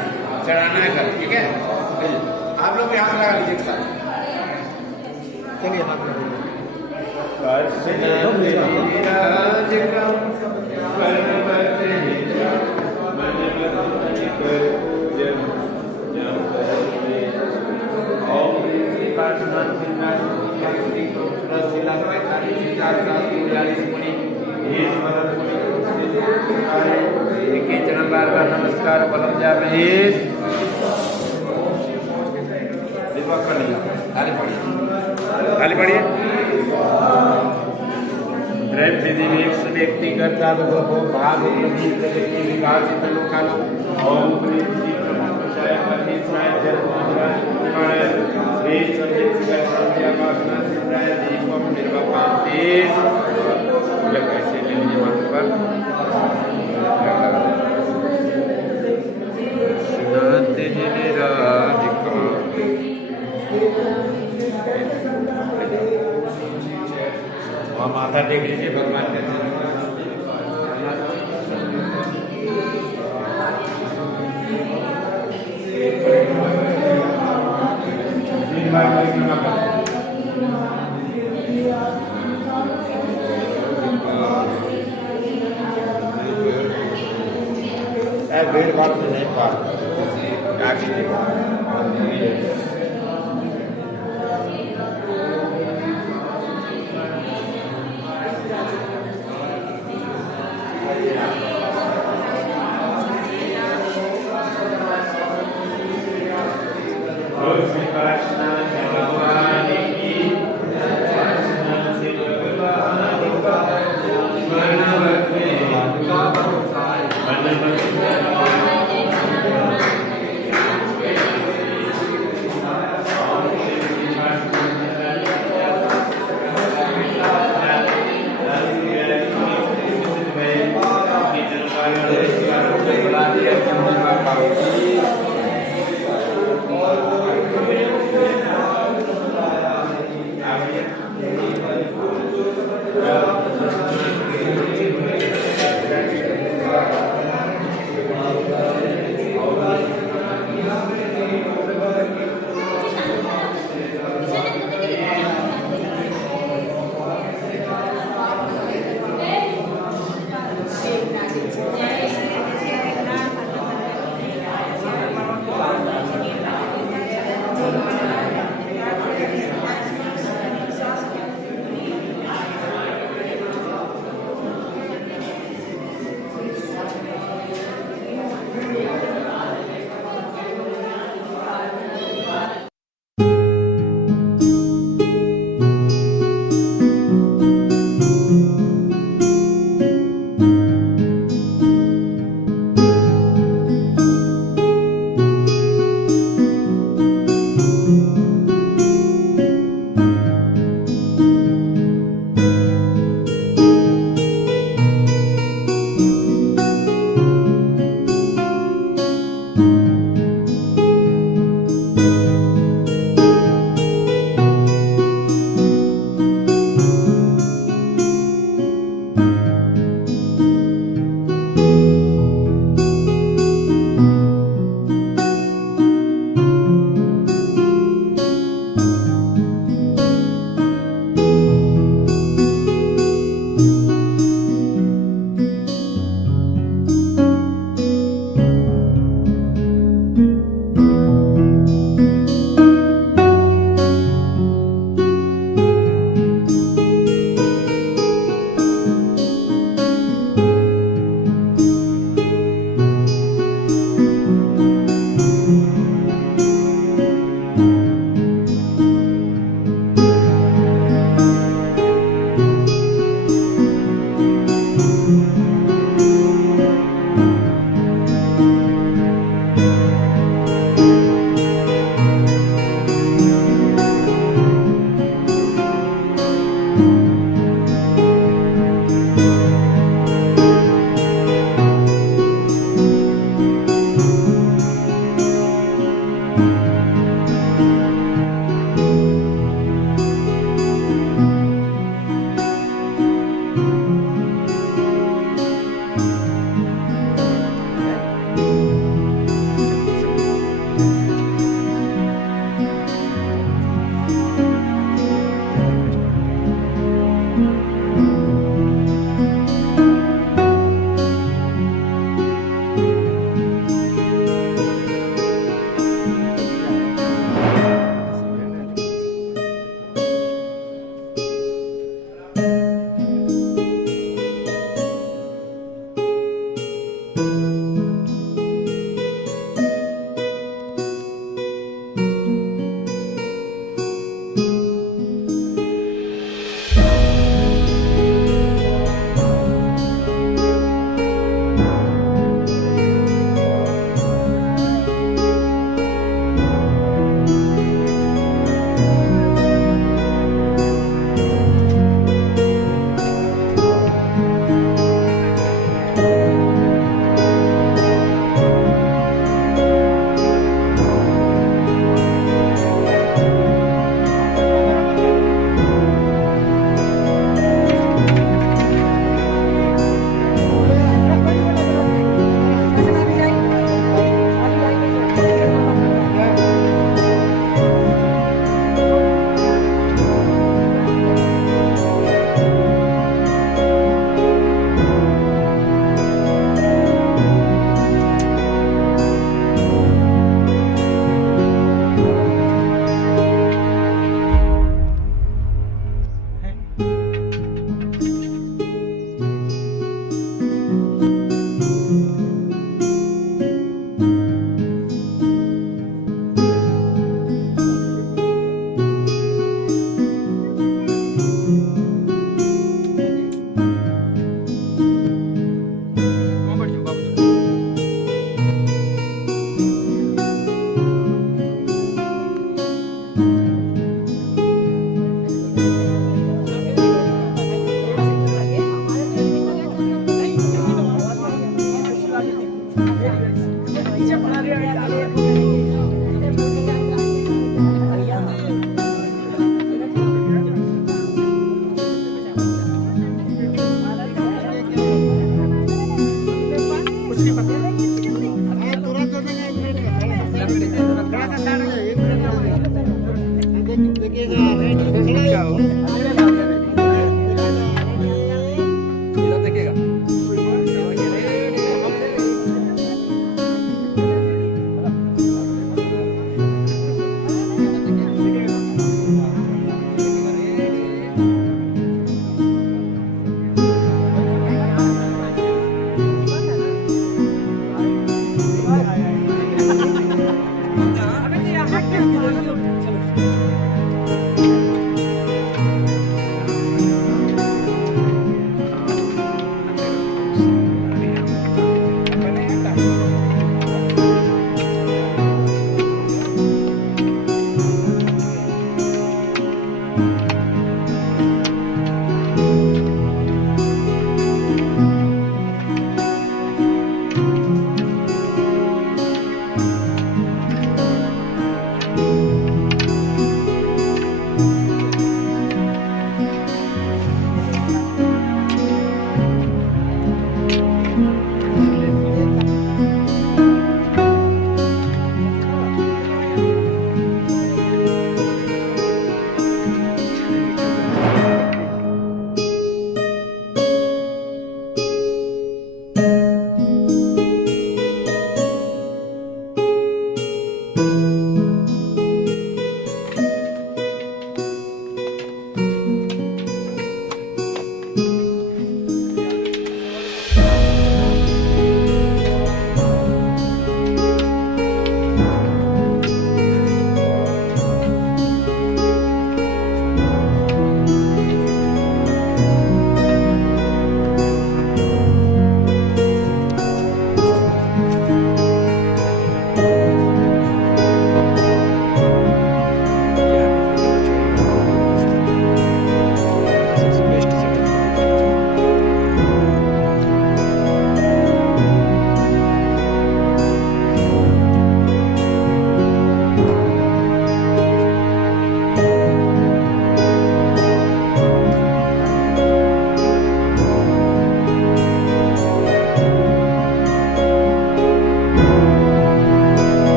चढ़ाना है कल, ठीक है? आप लोग यहाँ लगा लीजिए एक साथ। चरण बार बार नमस्कार बलम जा महेश खाली पढ़िए प्रेम विधि व्यक्ति करता तो भाग विकास कालो ओम कैसे ले लीजिए वहाँ पर वहाँ माथा टेक लीजिए भगवान के भीड़ भाड़ से नहीं पार क्या कीजिएगा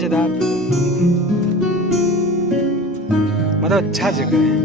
मजेदार मतलब अच्छा जगह है।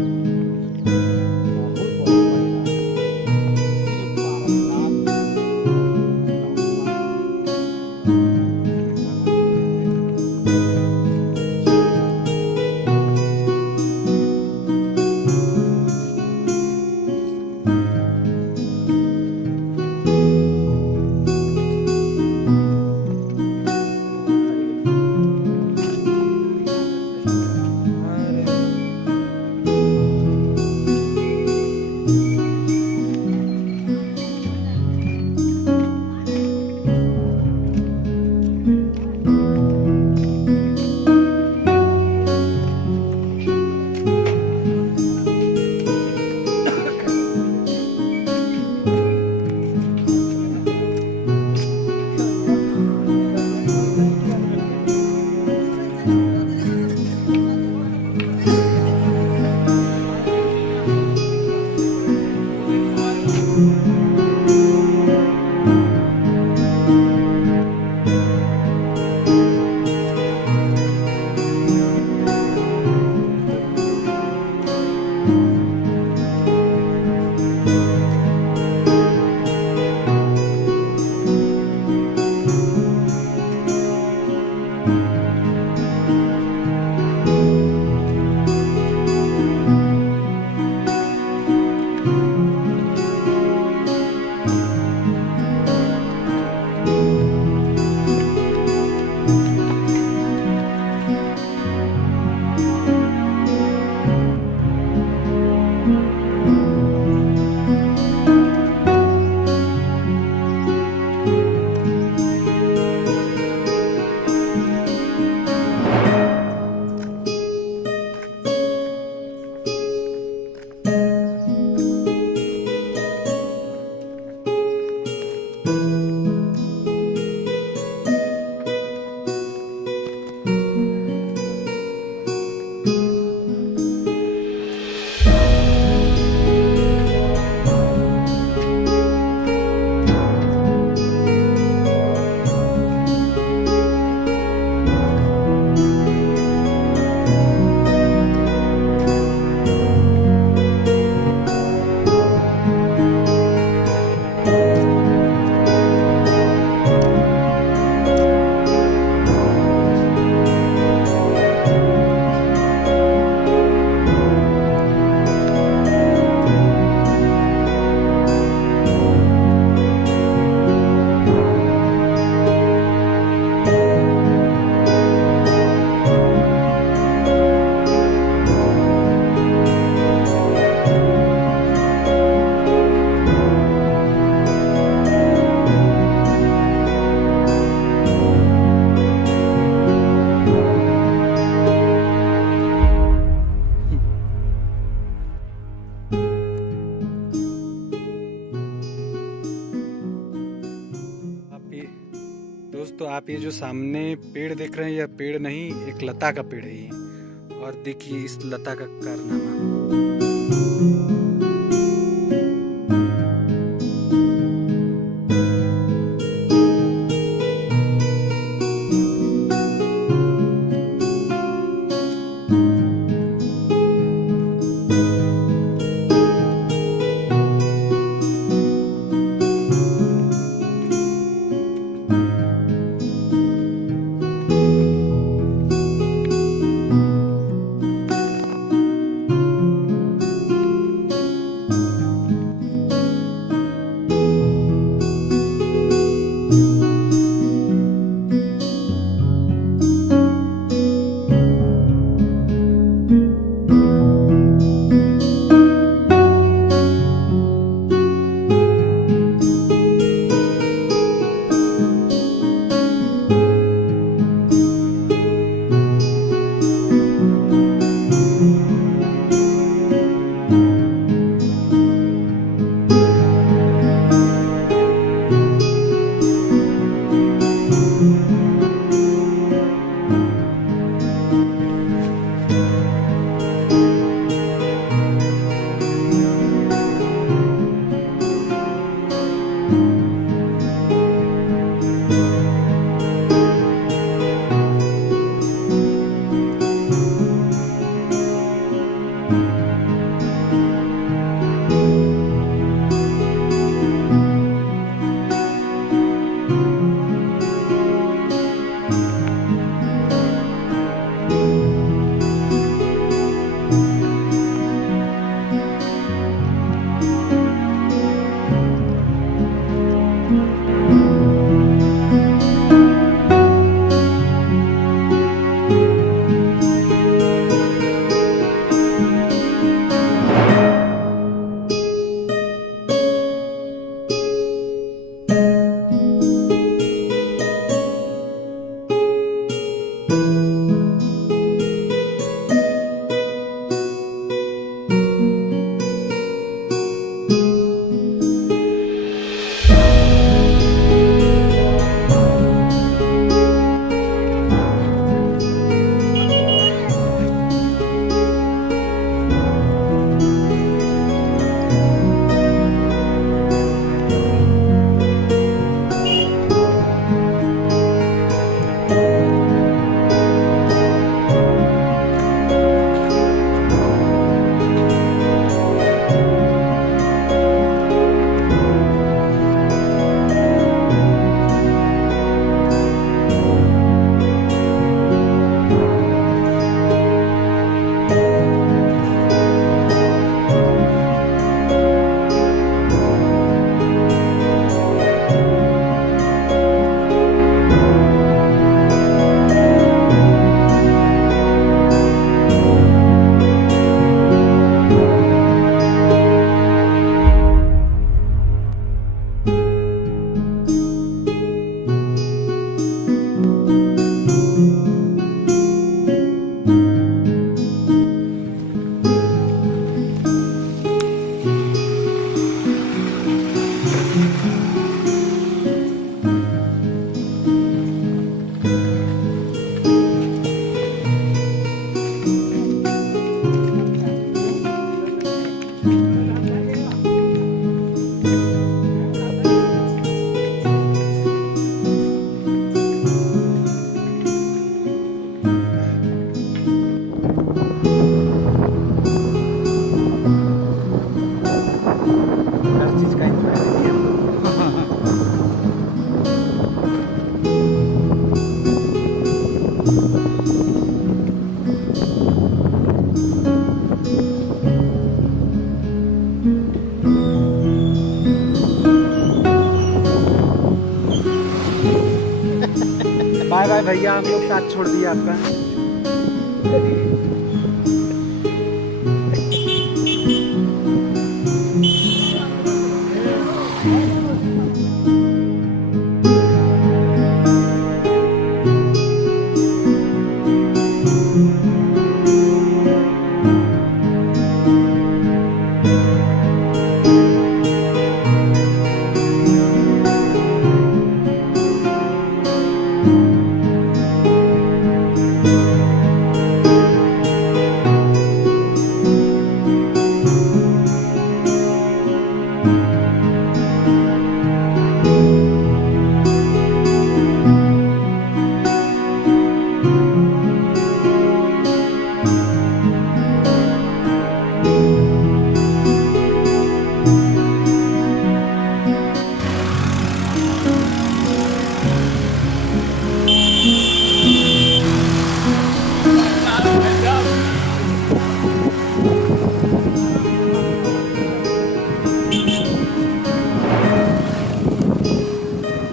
दोस्तों आप ये जो सामने पेड़ देख रहे हैं, यह पेड़ नहीं, एक लता का पेड़ है ये। और देखिए इस लता का कारनामा। हम लोग साथ छोड़ दिया आपका।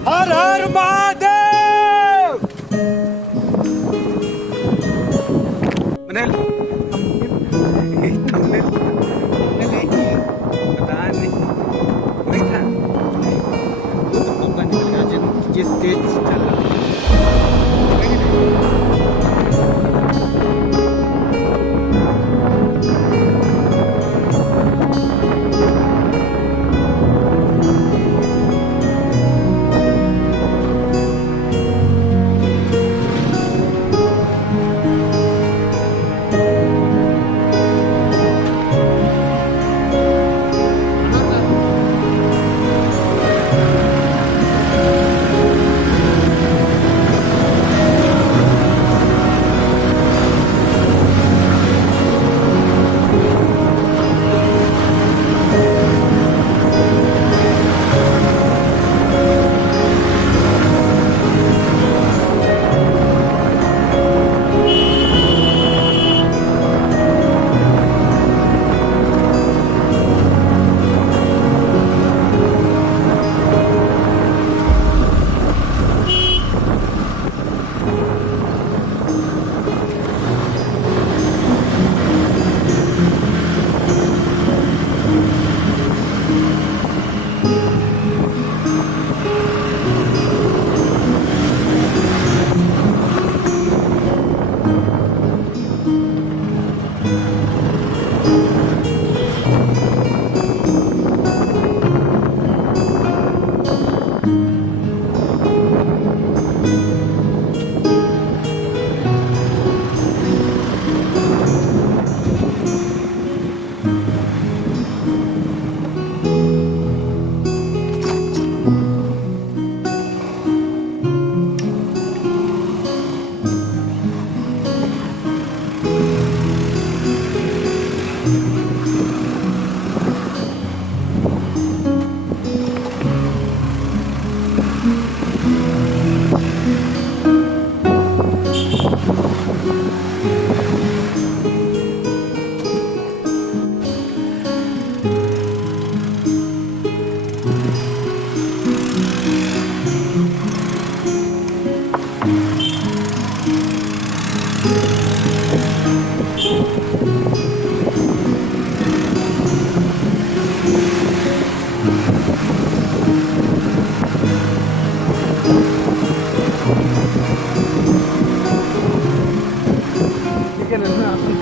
हर हर महादेव। मनेल थंबनेल पता नहीं वही था। वो तो पंखा निकल गया जिस तेज से चल रहा था।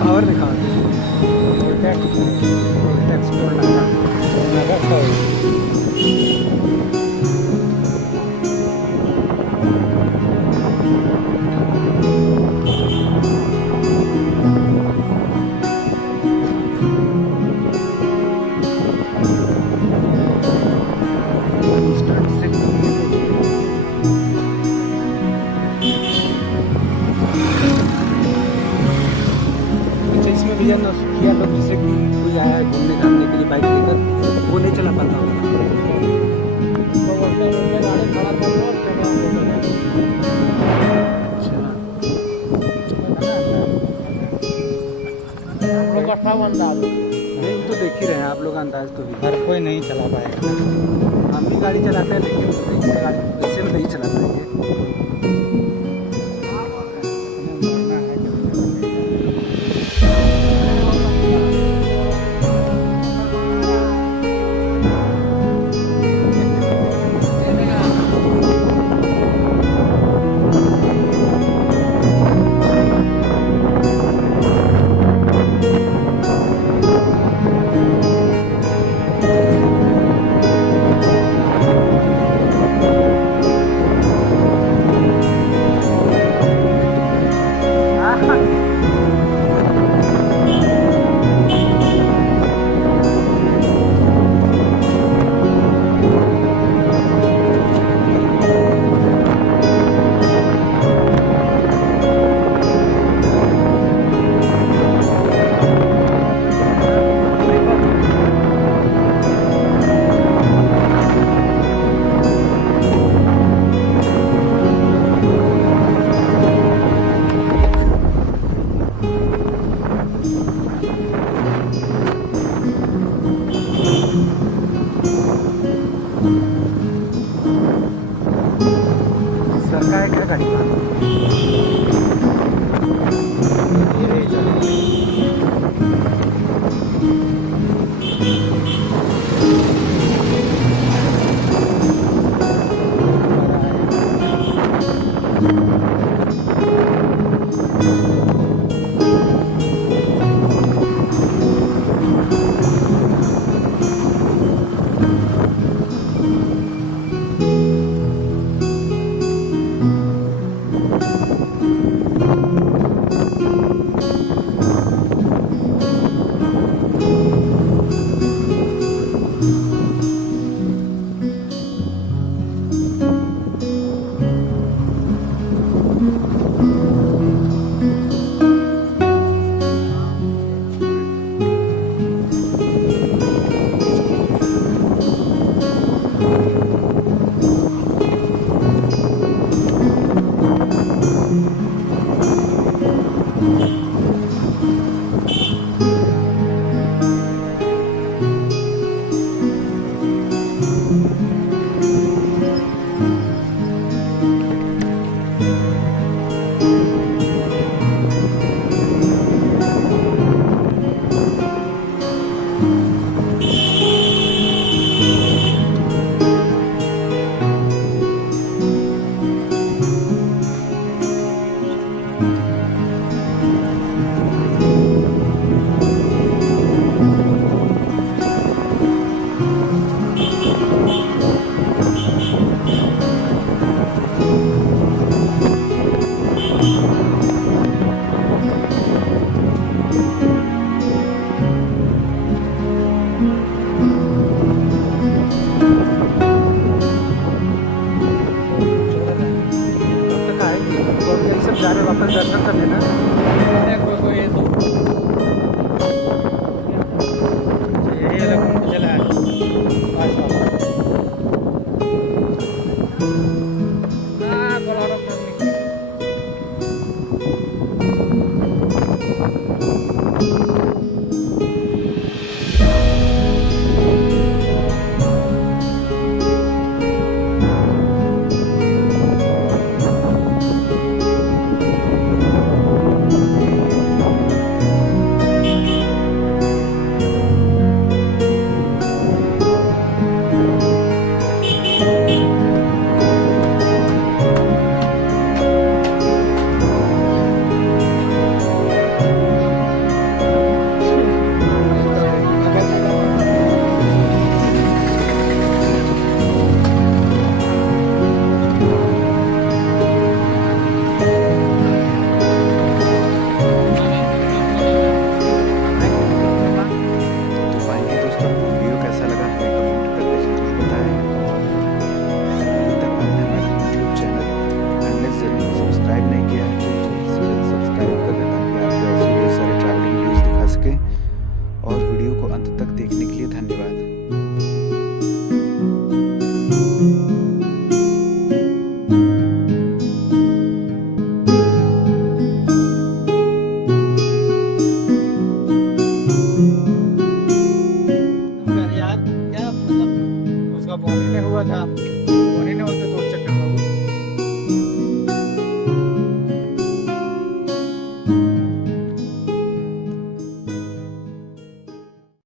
पावर दिखा इसमें भैया नौसिखिया लोग जैसे कि कोई आया है घूमने घामने के लिए बाइक लेकर वो नहीं चला पाता होगा। नहीं तो देख ही रहे हैं आप लोग अंदाज तो भी हर कोई नहीं चला पाएगा। हम भी गाड़ी चलाते हैं लेकिन गाड़ी वैसे में नहीं चला पाएंगे। कब तक आएंगे तो यही सब जा रहे वापस दर्शन करने ना। यही अलग घूम के चला है बस वापस। बोलेरो करने तो फाइनली दोस्तों वीडियो कैसा लगा हमें कमेंट करके जरूर बताएं। अभी तक आपने हमारे यूट्यूब चैनल एंडलेस जर्नी को सब्सक्राइब नहीं किया है तो जल्द से जल्द सब्सक्राइब कर दें ताकि आपको ऐसे ढेर सारे ट्रैवलिंग वीडियोस दिखा सकें। और वीडियो को अंत तक देखने के लिए धन्यवाद। यार क्या मतलब उसका बॉडी में हुआ था